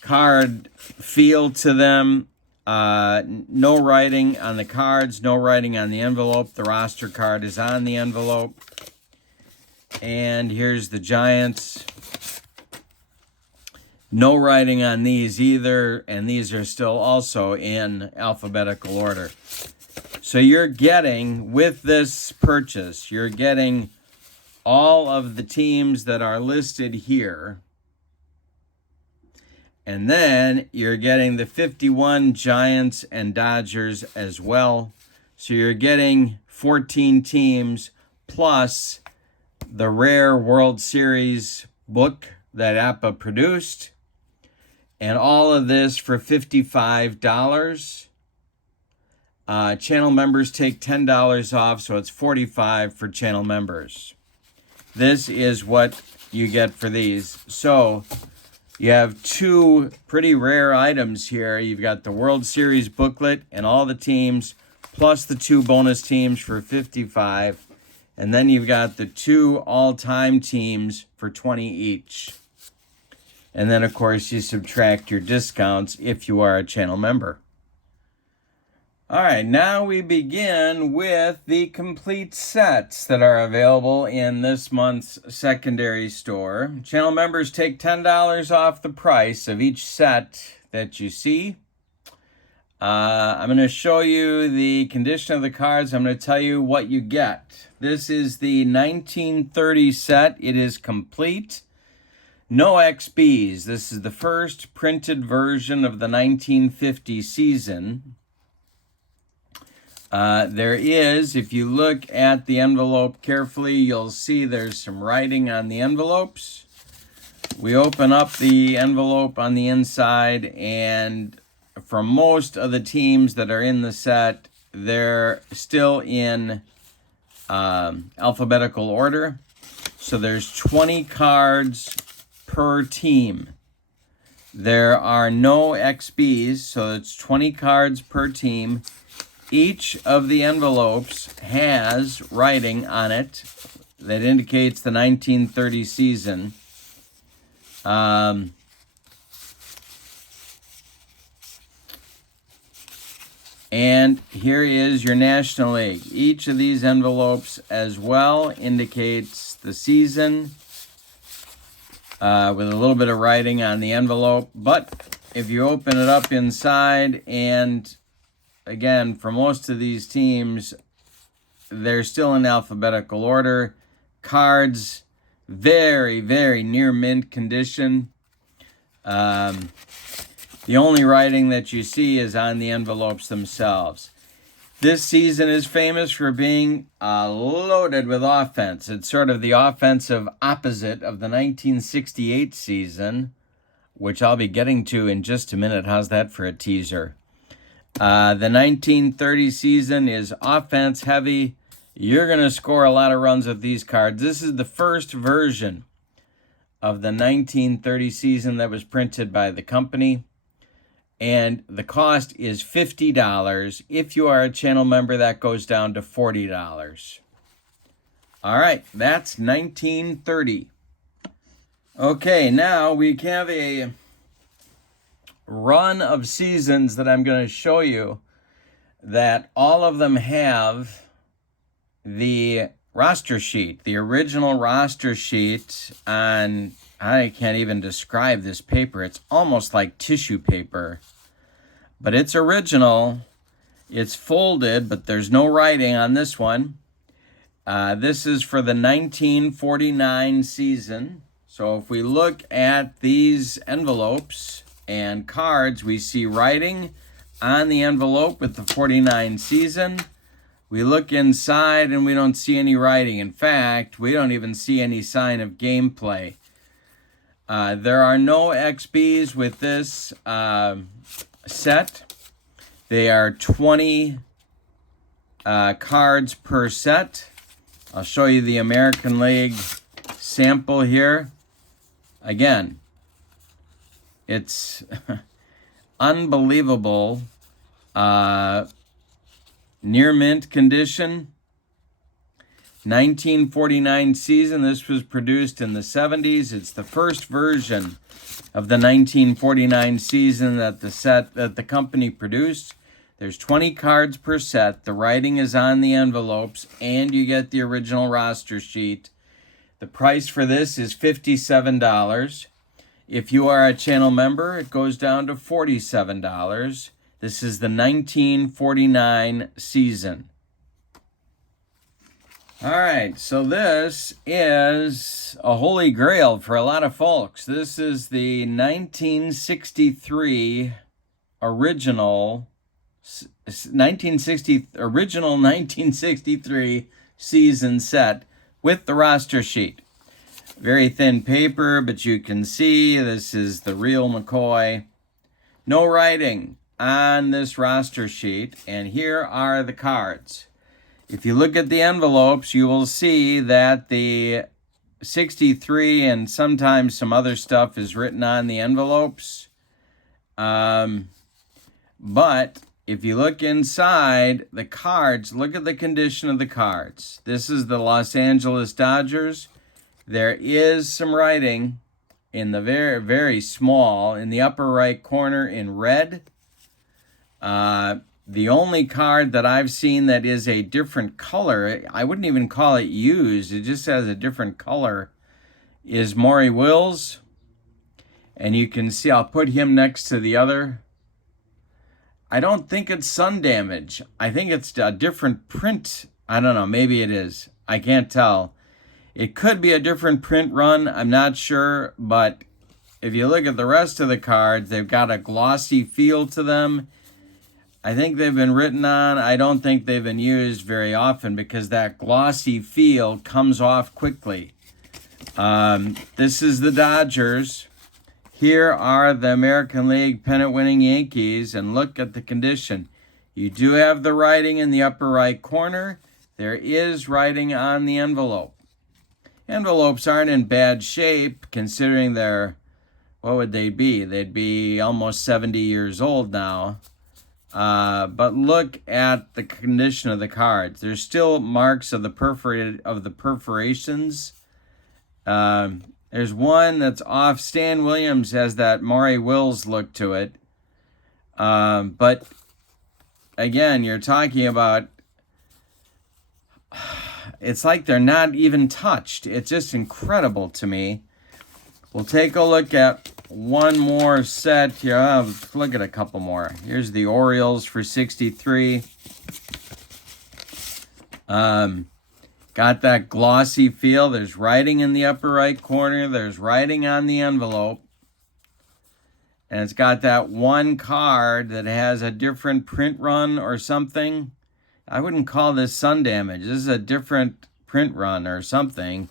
card feel to them. No writing on the cards, no writing on the envelope. The roster card is on the envelope. And here's the Giants. No writing on these either, and these are still also in alphabetical order. So you're getting, with this purchase, you're getting all of the teams that are listed here. And then you're getting the 51 Giants and Dodgers as well. So you're getting 14 teams plus the rare World Series book that APA produced. And all of this for $55. Channel members take $10 off, so it's $45 for channel members. This is what you get for these. So you have two pretty rare items here. You've got the World Series booklet and all the teams, plus the two bonus teams for $55. And then you've got the two all-time teams for $20 each. And then, of course, you subtract your discounts if you are a channel member. All right, now we begin with the complete sets that are available in this month's secondary store. Channel members take $10 off the price of each set that you see. I'm going to show you the condition of the cards. I'm going to tell you what you get. This is the 1930 set. It is complete. No XBs. This is the first printed version of the 1950 season. There is, if you look at the envelope carefully, you'll see there's some writing on the envelopes. We open up the envelope on the inside, and for most of the teams that are in the set, they're still in alphabetical order. So there's 20 cards per team. There are no XBs, so it's 20 cards per team. Each of the envelopes has writing on it that indicates the 1930 season. And here is your National League. Each of these envelopes as well indicates the season with a little bit of writing on the envelope. But if you open it up inside, and again, for most of these teams, they're still in alphabetical order. Cards, very, very near mint condition. The only writing that you see is on the envelopes themselves. This season is famous for being loaded with offense. It's sort of the offensive opposite of the 1968 season, which I'll be getting to in just a minute. How's that for a teaser? The 1930 season is offense heavy. You're going to score a lot of runs with these cards. This is the first version of the 1930 season that was printed by the company. And the cost is $50. If you are a channel member, that goes down to $40. All right, that's 1930. Okay, now we have a run of seasons that I'm going to show you that all of them have the roster sheet, the original roster sheet on, I can't even describe this paper. It's almost like tissue paper, but it's original. It's folded, but there's no writing on this one. This is for the 1949 season. So if we look at these envelopes and cards, we see writing on the envelope with the 49 season. We look inside and we don't see any writing. In fact, we don't even see any sign of gameplay. There are no XBs with this set. They are 20 cards per set. I'll show you the American League sample here. Again, it's unbelievable. Near mint condition. 1949 season. This was produced in the 70s. It's the first version of the 1949 season that the company produced. There's 20 cards per set. The writing is on the envelopes, and you get the original roster sheet. The price for this is $57. If you are a channel member, it goes down to $47. This is the 1949 season. All right, so this is a holy grail for a lot of folks. This is the 1963 original 1963 season set with the roster sheet. Very thin paper, but you can see this is the real McCoy. No writing on this roster sheet, and here are the cards. If you look at the envelopes, you will see that the 63 and sometimes some other stuff is written on the envelopes. But if you look inside the cards, look at the condition of the cards. This is the Los Angeles Dodgers. There is some writing in the very, very small, in the upper right corner in red. The only card that I've seen that is a different color, I wouldn't even call it used, it just has a different color, is Maury Wills. And you can see, I'll put him next to the other. I don't think it's sun damage. I think it's a different print. I don't know, maybe it is. I can't tell. It could be a different print run, I'm not sure, but if you look at the rest of the cards, they've got a glossy feel to them. I think they've been written on. I don't think they've been used very often because that glossy feel comes off quickly. This is the Dodgers. Here are the American League pennant-winning Yankees, and look at the condition. You do have the writing in the upper right corner. There is writing on the envelope. Envelopes aren't in bad shape considering they're, what would they be? They'd be almost 70 years old now. But look at the condition of the cards. There's still marks of the perforations. There's one that's off. Stan Williams has that Maury Wills look to it. But again, you're talking about, it's like they're not even touched. It's just incredible to me. We'll take a look at one more set here. Let's look at a couple more. Here's the Orioles for 63. Got that glossy feel. There's writing in the upper right corner. There's writing on the envelope. And it's got that one card that has a different print run or something. I wouldn't call this sun damage. This is a different print run or something.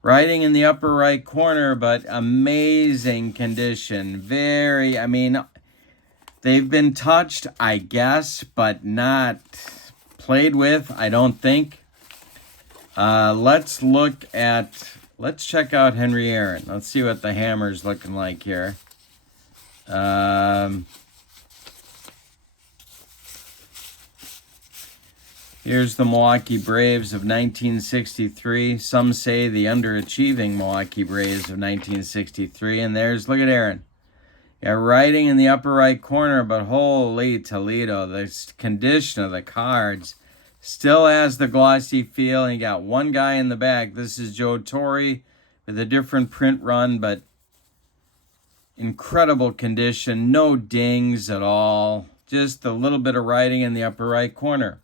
Writing in the upper right corner, but amazing condition. Very, I mean, they've been touched, I guess, but not played with, I don't think. Let's check out Henry Aaron. Let's see what the hammer's looking like here. Here's the Milwaukee Braves of 1963. Some say the underachieving Milwaukee Braves of 1963. And look at Aaron. Yeah, writing in the upper right corner, but holy Toledo, the condition of the cards still has the glossy feel. And you got one guy in the back. This is Joe Torre with a different print run, but incredible condition. No dings at all. Just a little bit of writing in the upper right corner.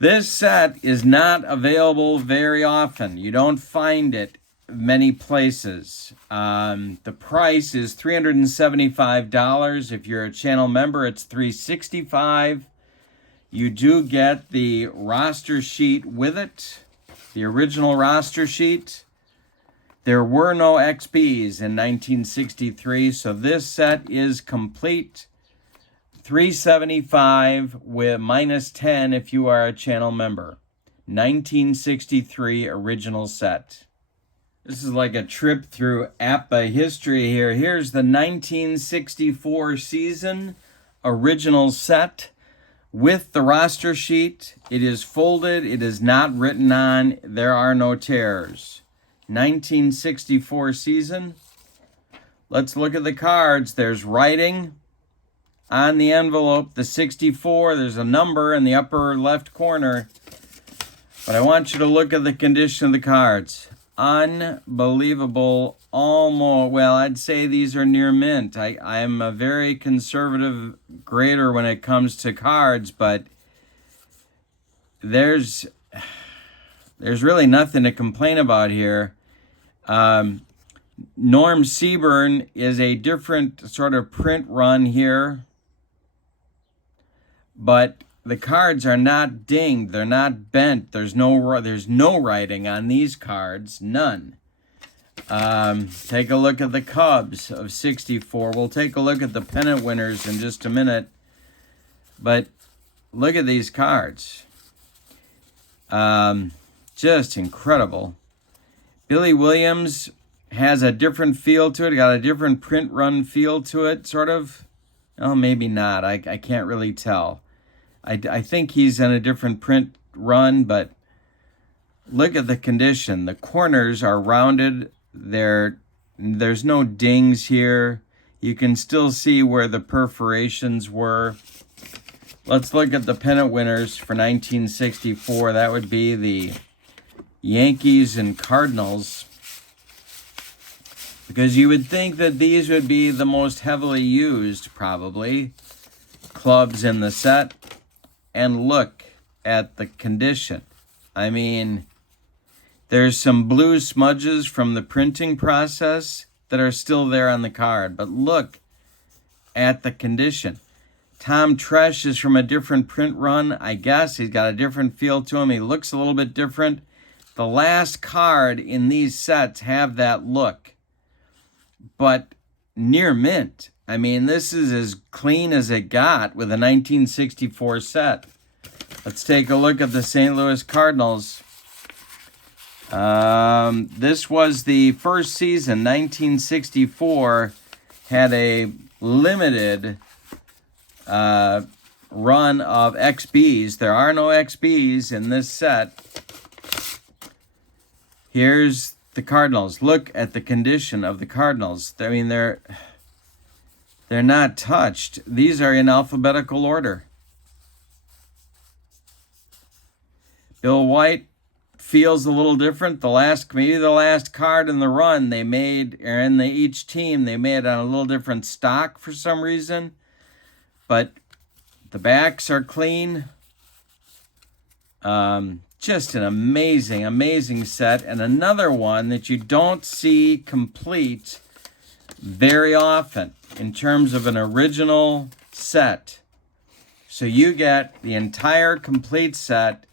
This set is not available very often. You don't find it many places. The price is $375. If you're a channel member, it's $365. You do get the roster sheet with it, the original roster sheet. There were no XPs in 1963, so this set is complete. $375 with minus 10 if you are a channel member. 1963 original set. This is like a trip through APBA history here. Here's the 1964 season original set with the roster sheet. It is folded. It is not written on. There are no tears. 1964 season. Let's look at the cards. There's writing on the envelope, the 64, there's a number in the upper left corner. But I want you to look at the condition of the cards. Unbelievable, almost, well, I'd say these are near mint. I'm a very conservative grader when it comes to cards, but there's really nothing to complain about here. Norm Seaburn is a different sort of print run here. But the cards are not dinged. They're not bent. There's no writing on these cards. None. Take a look at the Cubs of 64. We'll take a look at the pennant winners in just a minute. But look at these cards. Just incredible. Billy Williams has a different feel to it. Got a different print run feel to it, sort of. Oh, maybe not. I can't really tell. I think he's in a different print run, but look at the condition. The corners are rounded. There's no dings here. You can still see where the perforations were. Let's look at the pennant winners for 1964. That would be the Yankees and Cardinals. Because you would think that these would be the most heavily used, probably, clubs in the set. And look at the condition. I mean, there's some blue smudges from the printing process that are still there on the card. But look at the condition. Tom Tresh is from a different print run, I guess. He's got a different feel to him. He looks a little bit different. The last card in these sets have that look. But near mint. I mean, this is as clean as it got with a 1964 set. Let's take a look at the St. Louis Cardinals. This was the first season, 1964, had a limited run of XBs. There are no XBs in this set. Here's the Cardinals. Look at the condition of the Cardinals. I mean, they're not touched. These are in alphabetical order. Bill White feels a little different. Maybe the last card in the run they made, or in each team, they made on a little different stock for some reason. But the backs are clean. Just an amazing, amazing set. And another one that you don't see complete very often in terms of an original set. So you get the entire complete set,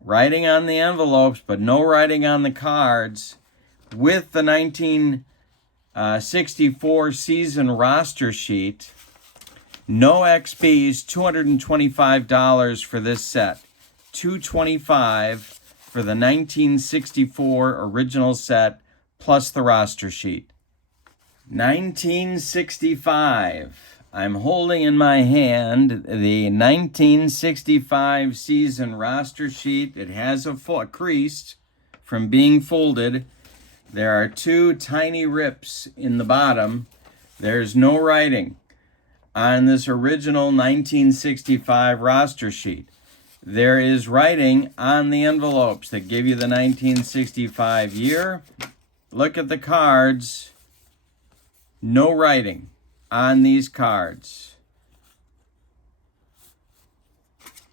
writing on the envelopes, but no writing on the cards, with the 1964 season roster sheet. No XBs, $225 for this set. $225 for the 1964 original set plus the roster sheet. 1965. I'm holding in my hand the 1965 season roster sheet. It has a crease from being folded. There are two tiny rips in the bottom. There's no writing on this original 1965 roster sheet. There is writing on the envelopes that give you the 1965 year. Look at the cards. No writing on these cards.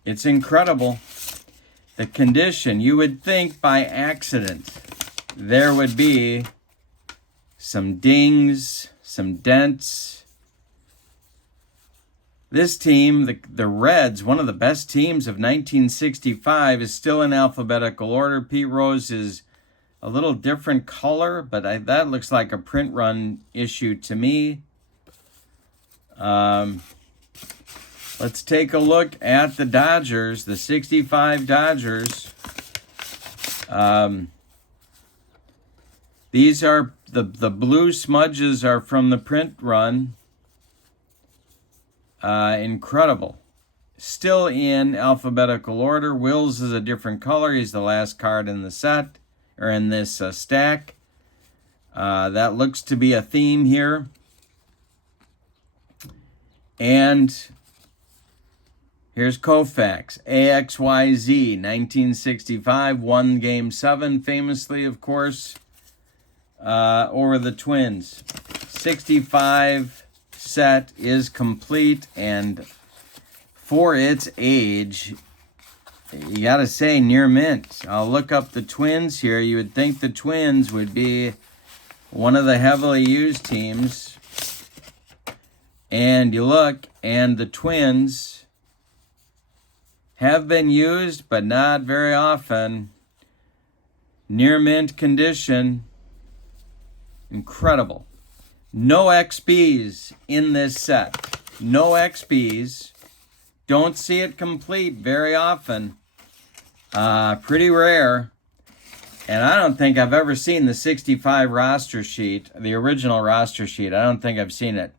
It's incredible. The condition, you would think by accident there would be some dings, some dents. This team, the Reds, one of the best teams of 1965, is still in alphabetical order. Pete Rose is a little different color, but that looks like a print run issue to me. Let's take a look at the Dodgers, the 65 Dodgers. These are the blue smudges are from the print run. Incredible. Still in alphabetical order. Will's is a different color. He's the last card in the set, or in this stack. That looks to be a theme here. And here's Koufax, AXYZ, 1965, won Game 7, famously, of course, over the Twins. 65 set is complete, and for its age, you gotta say near mint. I'll look up the Twins here. You would think the Twins would be one of the heavily used teams. And you look, and the Twins have been used, but not very often. Near mint condition. Incredible. No XBs in this set. No XBs. Don't see it complete very often. Pretty rare. And I don't think I've ever seen the 65 roster sheet, the original roster sheet. I don't think I've seen it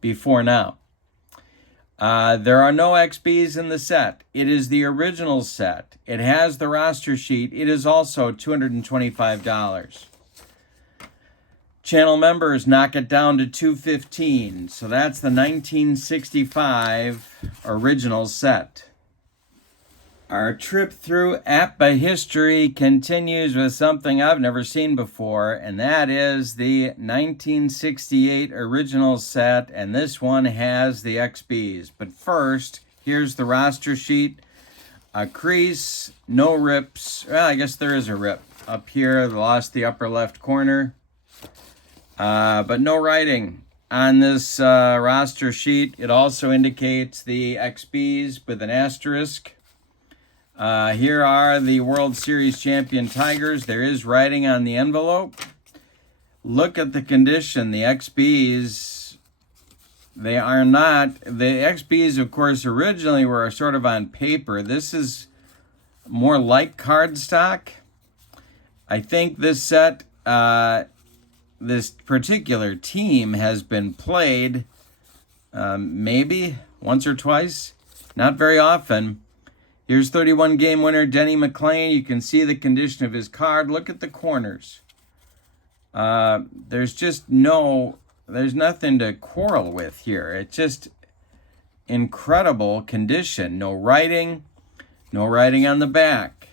before now. There are no XBs in the set. It is the original set. It has the roster sheet. It is also $225. Channel members knock it down to $215. So that's the 1965 original set. Our trip through APBA history continues with something I've never seen before, and that is the 1968 original set, and this one has the XBs. But first, here's the roster sheet. A crease, no rips. Well, I guess there is a rip up here. Lost the upper left corner. But no writing on this roster sheet. It also indicates the XBs with an asterisk. Here are the World Series champion Tigers. There is writing on the envelope. Look at the condition. The XBs, they are not. The XBs, of course, originally were sort of on paper. This is more like cardstock. I think this set, this particular team has been played maybe once or twice, not very often. Here's 31 game winner Denny McLain. You can see the condition of his card. Look at the corners. There's nothing to quarrel with here. It's just incredible condition. No writing on the back.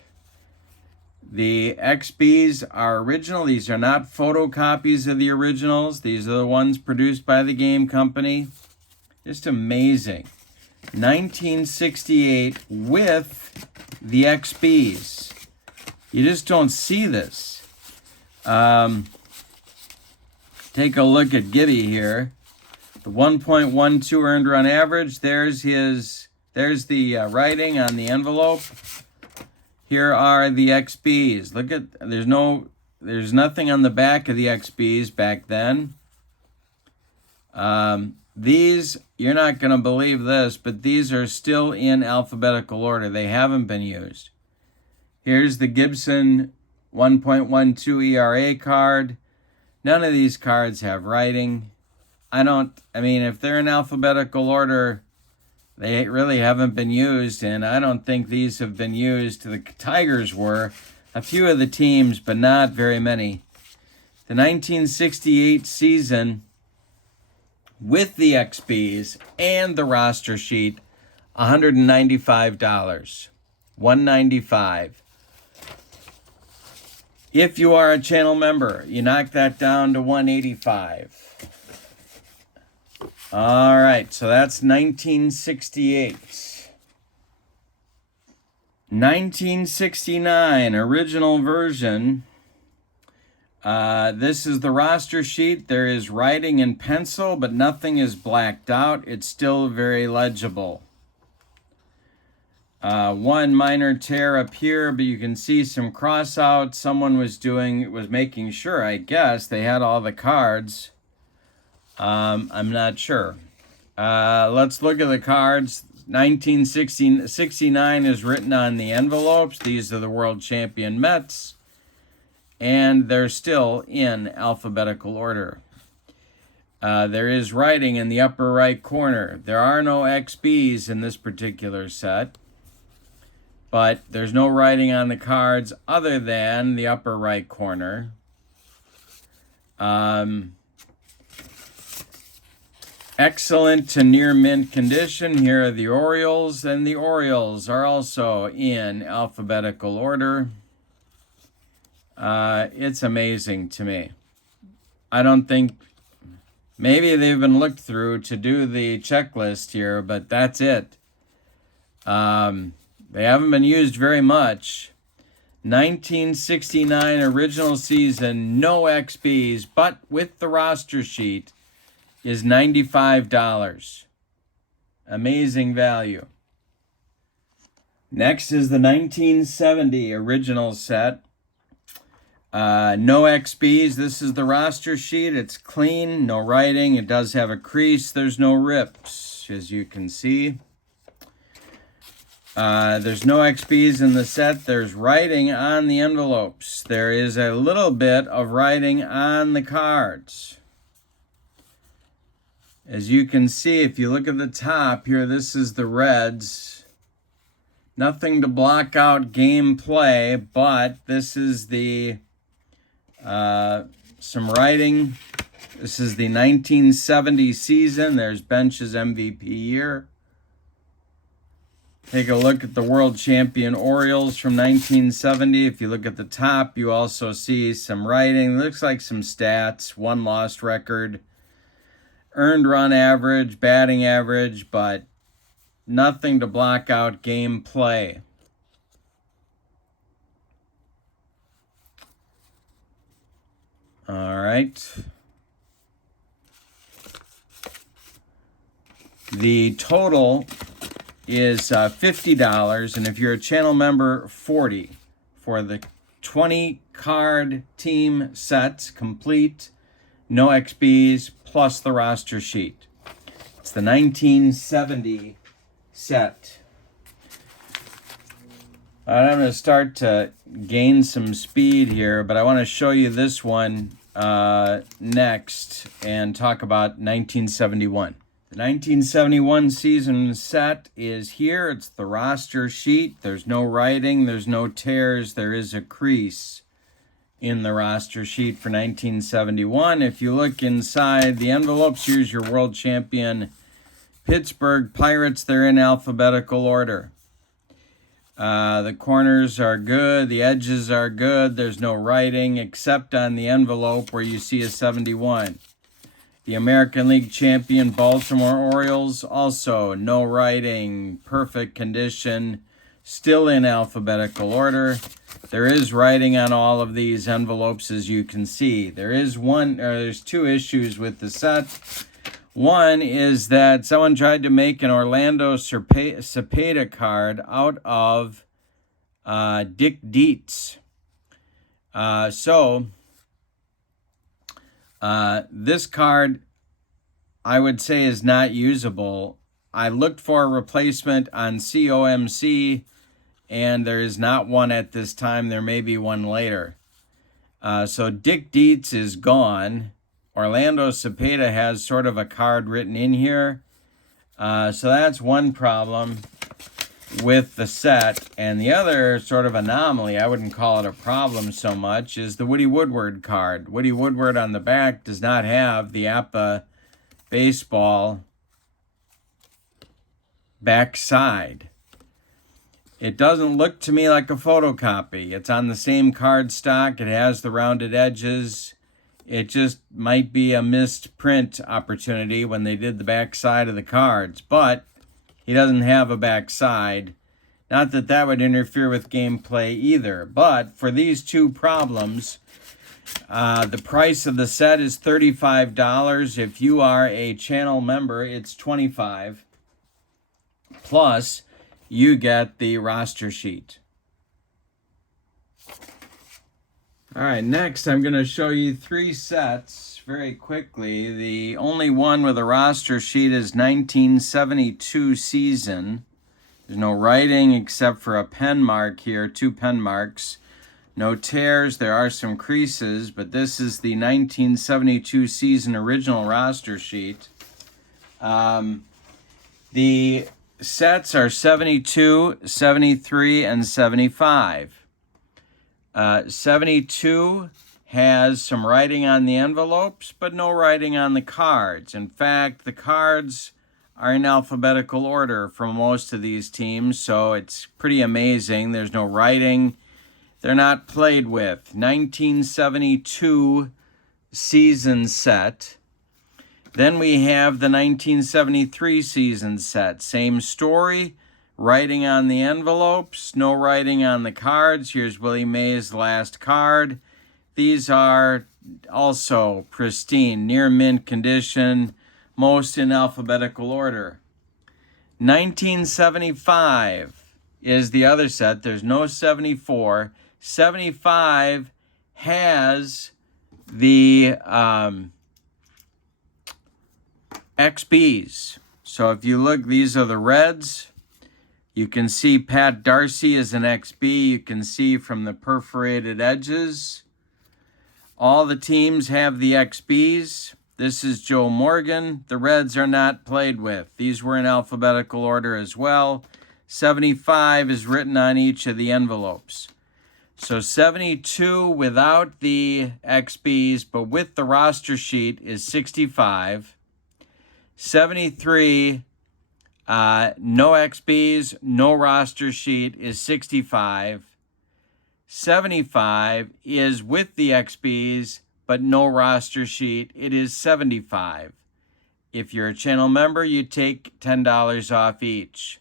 The XBs are original. These are not photocopies of the originals. These are the ones produced by the game company. Just amazing. 1968 with the XBs. You just don't see this. Take a look at Gibby here. The 1.12 earned run average. There's the writing on the envelope. Here are the XBs. Look at, there's nothing on the back of the XBs back then. These, you're not going to believe this, but these are still in alphabetical order. They haven't been used. Here's the Gibson 1.12 ERA card. None of these cards have writing. If they're in alphabetical order, they really haven't been used, and I don't think these have been used. The Tigers were, a few of the teams, but not very many. The 1968 season, with the XBs and the roster sheet, $195. $195. If you are a channel member, you knock that down to $185. All right, so that's 1968. 1969, original version. This is the roster sheet. There is writing in pencil, but nothing is blacked out. It's still very legible. One minor tear up here, but you can see some cross-out. Someone was making sure, I guess, they had all the cards. I'm not sure. Let's look at the cards. 1969 is written on the envelopes. These are the world champion Mets. And they're still in alphabetical order. There is writing in the upper right corner. There are no XBs in this particular set. But there's no writing on the cards other than the upper right corner. Excellent to near mint condition. Here are the Orioles, and the Orioles are also in alphabetical order. It's amazing to me. I don't think, maybe they've been looked through to do the checklist here, but that's it. They haven't been used very much. 1969 original season, no XBs, but with the roster sheet is $95. Amazing value. Next is the 1970 original set. No XBs. This is the roster sheet. It's clean, no writing. It does have a crease. There's no rips, as you can see. There's no XBs in the set. There's writing on the envelopes. There is a little bit of writing on the cards. As you can see, if you look at the top here, this is the Reds. Nothing to block out gameplay, but this is the some writing. This is the 1970 season. There's Bench's MVP year. Take a look at the world champion Orioles from 1970. If you look at the top, you also see some writing. Looks like some stats. 1 lost record. Earned run average, batting average, but nothing to block out gameplay. All right. The total is $50, and if you're a channel member, $40 for the 20 card team sets complete, no XBs, plus the roster sheet. It's the 1970 set. All right, I'm going to start to gain some speed here, but I want to show you this one next and talk about 1971. The 1971 season set is here. It's the roster sheet. There's no writing. There's no tears. There is a crease in the roster sheet for 1971. If you look inside the envelopes, here's your world champion Pittsburgh Pirates. They're in alphabetical order. The corners are good. The edges are good. There's no writing except on the envelope where you see a 71. The American League champion Baltimore Orioles, also no writing, perfect condition, still in alphabetical order. There is writing on all of these envelopes, as you can see. There's 2 issues with the set. One is that someone tried to make an Orlando Cepeda card out of Dick Dietz. This card I would say is not usable. I looked for a replacement on COMC, and there is not one at this time. There may be one later. So Dick Dietz is gone. Orlando Cepeda has sort of a card written in here. So that's one problem with the set. And the other sort of anomaly, I wouldn't call it a problem so much, is the Woody Woodward card. Woody Woodward on the back does not have the APBA baseball backside. It doesn't look to me like a photocopy. It's on the same card stock. It has the rounded edges. It just might be a missed print opportunity when they did the backside of the cards. But he doesn't have a backside. Not that that would interfere with gameplay either. But for these two problems, the price of the set is $35. If you are a channel member, it's $25. Plus, you get the roster sheet. All right, next I'm going to show you 3 sets very quickly. The only one with a roster sheet is 1972 season. There's no writing except for a pen mark here, 2 pen marks. No tears, there are some creases, but this is the 1972 season original roster sheet. The sets are 72, 73, and 75. 72 has some writing on the envelopes, but no writing on the cards. In fact, the cards are in alphabetical order for most of these teams, so it's pretty amazing. There's no writing. They're not played with. 1972 season set. Then we have the 1973 season set. Same story. Writing on the envelopes, no writing on the cards. Here's Willie Mays' last card. These are also pristine, near mint condition, most in alphabetical order. 1975 is the other set. There's no 74. 75 has the XBs. So if you look, these are the Reds. You can see Pat Darcy is an XB. You can see from the perforated edges. All the teams have the XBs. This is Joe Morgan. The Reds are not played with. These were in alphabetical order as well. 75 is written on each of the envelopes. So 72 without the XBs, but with the roster sheet is 65. 73, no XBs, no roster sheet is 65. 75 is with the XBs, but no roster sheet. It is 75. If you're a channel member, you take $10 off each.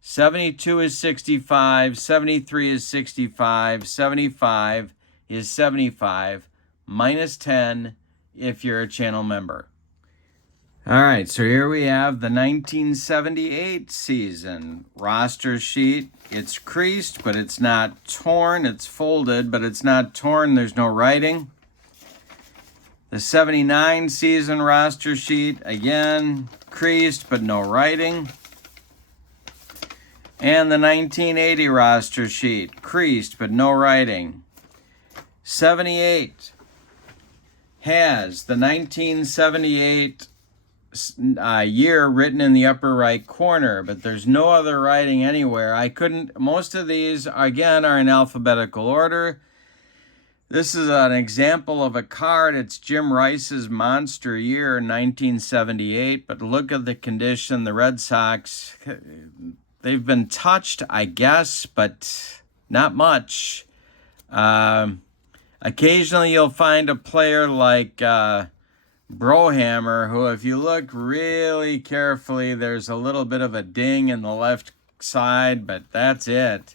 72 is 65, 73 is 65, 75 is 75, minus 10 if you're a channel member. All right, so here we have the 1978 season roster sheet. It's creased, but it's not torn. It's folded, but it's not torn. There's no writing. The 79 season roster sheet, again, creased, but no writing. And the 1980 roster sheet, creased, but no writing. 78 has the 1978 year written in the upper right corner, but there's no other writing anywhere. Most of these, again, are in alphabetical order. This is an example of a card. It's Jim Rice's monster year, 1978, but look at the condition. The Red Sox, they've been touched, I guess, but not much. Occasionally you'll find a player like Brohammer, who, if you look really carefully, there's a little bit of a ding in the left side, but that's it.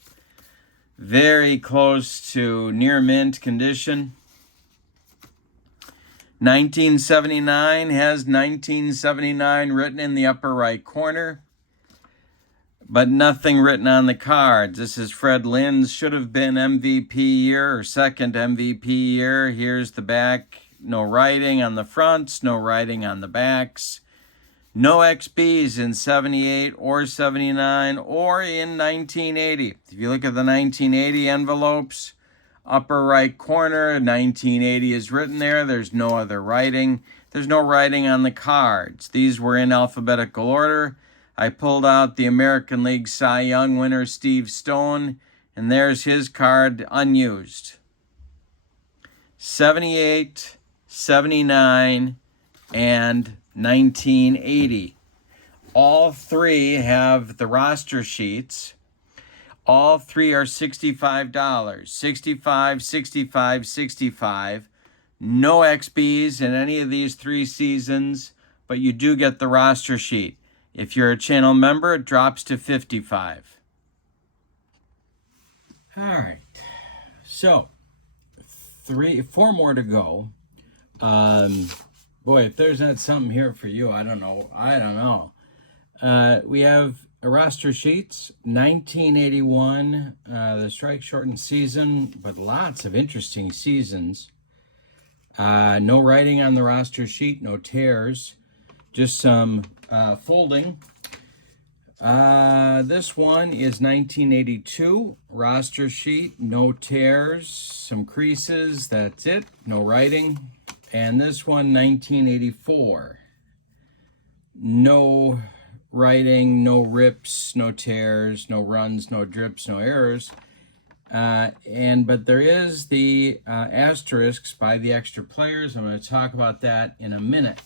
Very close to near mint condition. 1979 has 1979 written in the upper right corner, but nothing written on the cards. This is Fred Lynn's should have been MVP year or second MVP year. Here's the back. no writing on the fronts, no writing on the backs. No XBs in 78 or 79 or in 1980. If you look at the 1980 envelopes, upper right corner, 1980 is written there. There's no other writing. There's no writing on the cards. These were in alphabetical order. I pulled out the American League Cy Young winner, Steve Stone, and there's his card unused. 78, 79, and 1980. All three have the roster sheets. All three are $65. 65, 65, 65. No XBs in any of these three seasons, but you do get the roster sheet. If you're a channel member, it drops to $55. All right. So, 4 more to go. Boy, if there's not something here for you, I don't know. We have roster sheets, 1981, the strike-shortened season, but lots of interesting seasons. No writing on the roster sheet, no tears, just some folding. This one is 1982, roster sheet, no tears, some creases, that's it, no writing. And this one, 1984. No writing, no rips, no tears, no runs, no drips, no errors. But there is the asterisks by the extra players. I'm going to talk about that in a minute.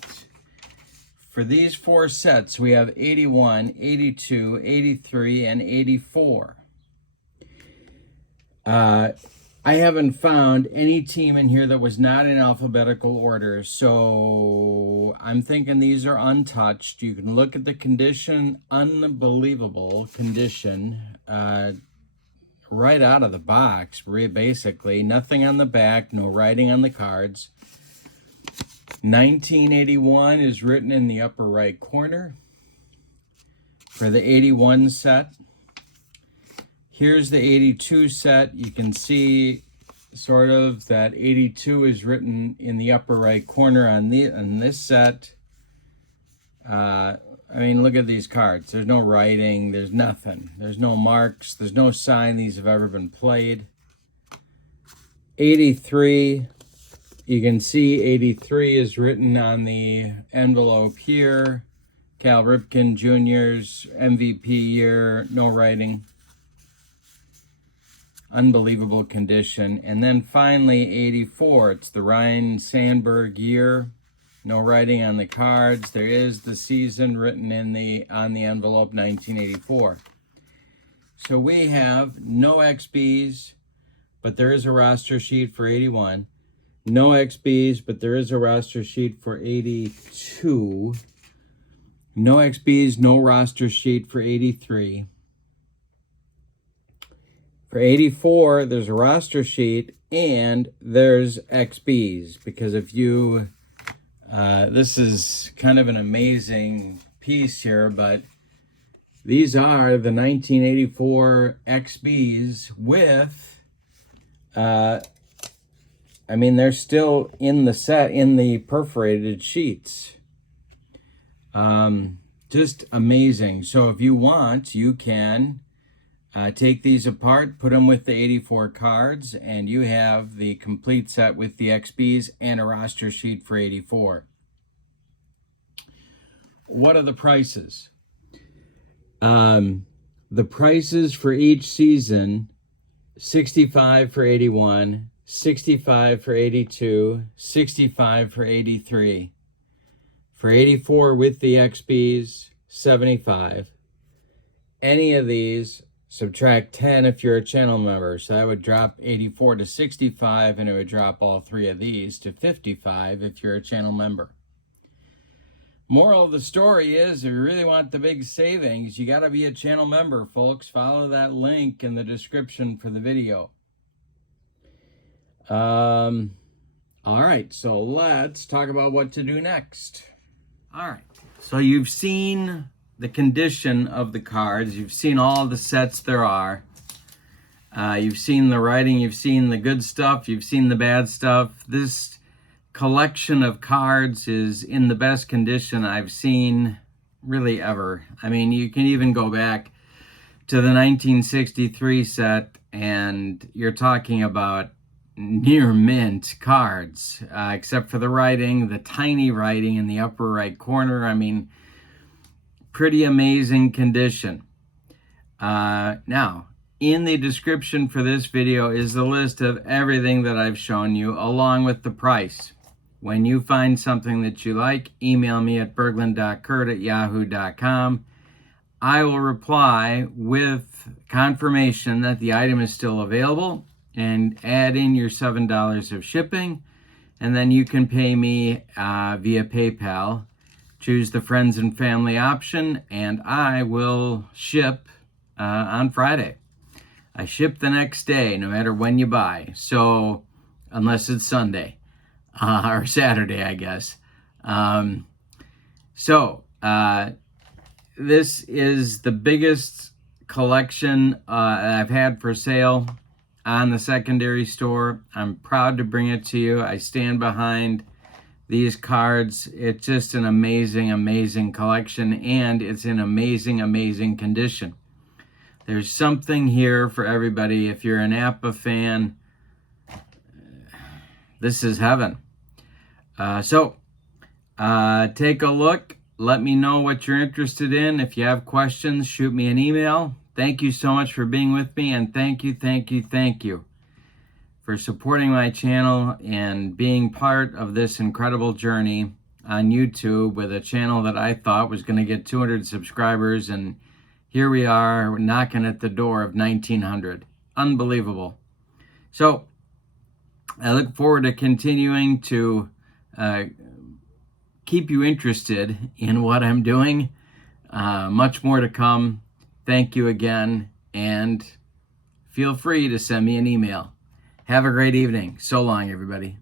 For these 4 sets, we have 81, 82, 83, and 84. I haven't found any team in here that was not in alphabetical order, so I'm thinking these are untouched. You can look at the condition, unbelievable condition, right out of the box, basically. Nothing on the back, no writing on the cards. 1981 is written in the upper right corner. For the 81 set, here's the 82 set. You can see sort of that 82 is written in the upper right corner on this set. I mean, look at these cards. There's no writing. There's nothing. There's no marks. There's no sign these have ever been played. 83, you can see 83 is written on the envelope here. Cal Ripken Jr.'s MVP year, no writing. Unbelievable condition. And then finally 84, it's the Ryan Sandberg year, no writing on the cards. There is the season written on the envelope, 1984. So we have no XBs, but there is a roster sheet for 81. No XBs, but there is a roster sheet for 82. No XBs, no roster sheet for 83. For 84, there's a roster sheet and there's XBs, because if you, this is kind of an amazing piece here, but these are the 1984 XBs with, I mean, they're still in the set, in the perforated sheets. Just amazing. So if you want, you can take these apart, put them with the 84 cards, and you have the complete set with the XBs and a roster sheet for 84. What are the prices? The prices for each season, 65 for 81, 65 for 82, 65 for 83. For 84 with the XBs, 75. Any of these, subtract 10 if you're a channel member. So that would drop 84 to 65, and it would drop all 3 of these to 55 if you're a channel member. Moral of the story is, if you really want the big savings, you got to be a channel member, folks. Follow that link in the description for the video. All right, so let's talk about what to do next. All right, so you've seen the condition of the cards. You've seen all the sets there are. You've seen the writing. You've seen the good stuff. You've seen the bad stuff. This collection of cards is in the best condition I've seen really ever. I mean, you can even go back to the 1963 set, and you're talking about near mint cards, except for the writing, the tiny writing in the upper right corner. I mean, pretty amazing condition. Now, in the description for this video is the list of everything that I've shown you, along with the price. When you find something that you like, email me at berglund.kurt@yahoo.com. I will reply with confirmation that the item is still available and add in your $7 of shipping, and then you can pay me via PayPal. Choose the friends and family option, and I will ship on Friday. I ship the next day, no matter when you buy. So, unless it's Sunday or Saturday, I guess. This is the biggest collection I've had for sale on the secondary store. I'm proud to bring it to you. I stand behind these cards. It's just an amazing, amazing collection, and it's in amazing, amazing condition. There's something here for everybody. If you're an APA fan, this is heaven. Take a look. Let me know what you're interested in. If you have questions, shoot me an email. Thank you so much for being with me, and thank you for supporting my channel and being part of this incredible journey on YouTube with a channel that I thought was going to get 200 subscribers, and here we are knocking at the door of 1,900. Unbelievable. So I look forward to continuing to keep you interested in what I'm doing. Much more to come. Thank you again, and feel free to send me an email. Have a great evening. So long, everybody.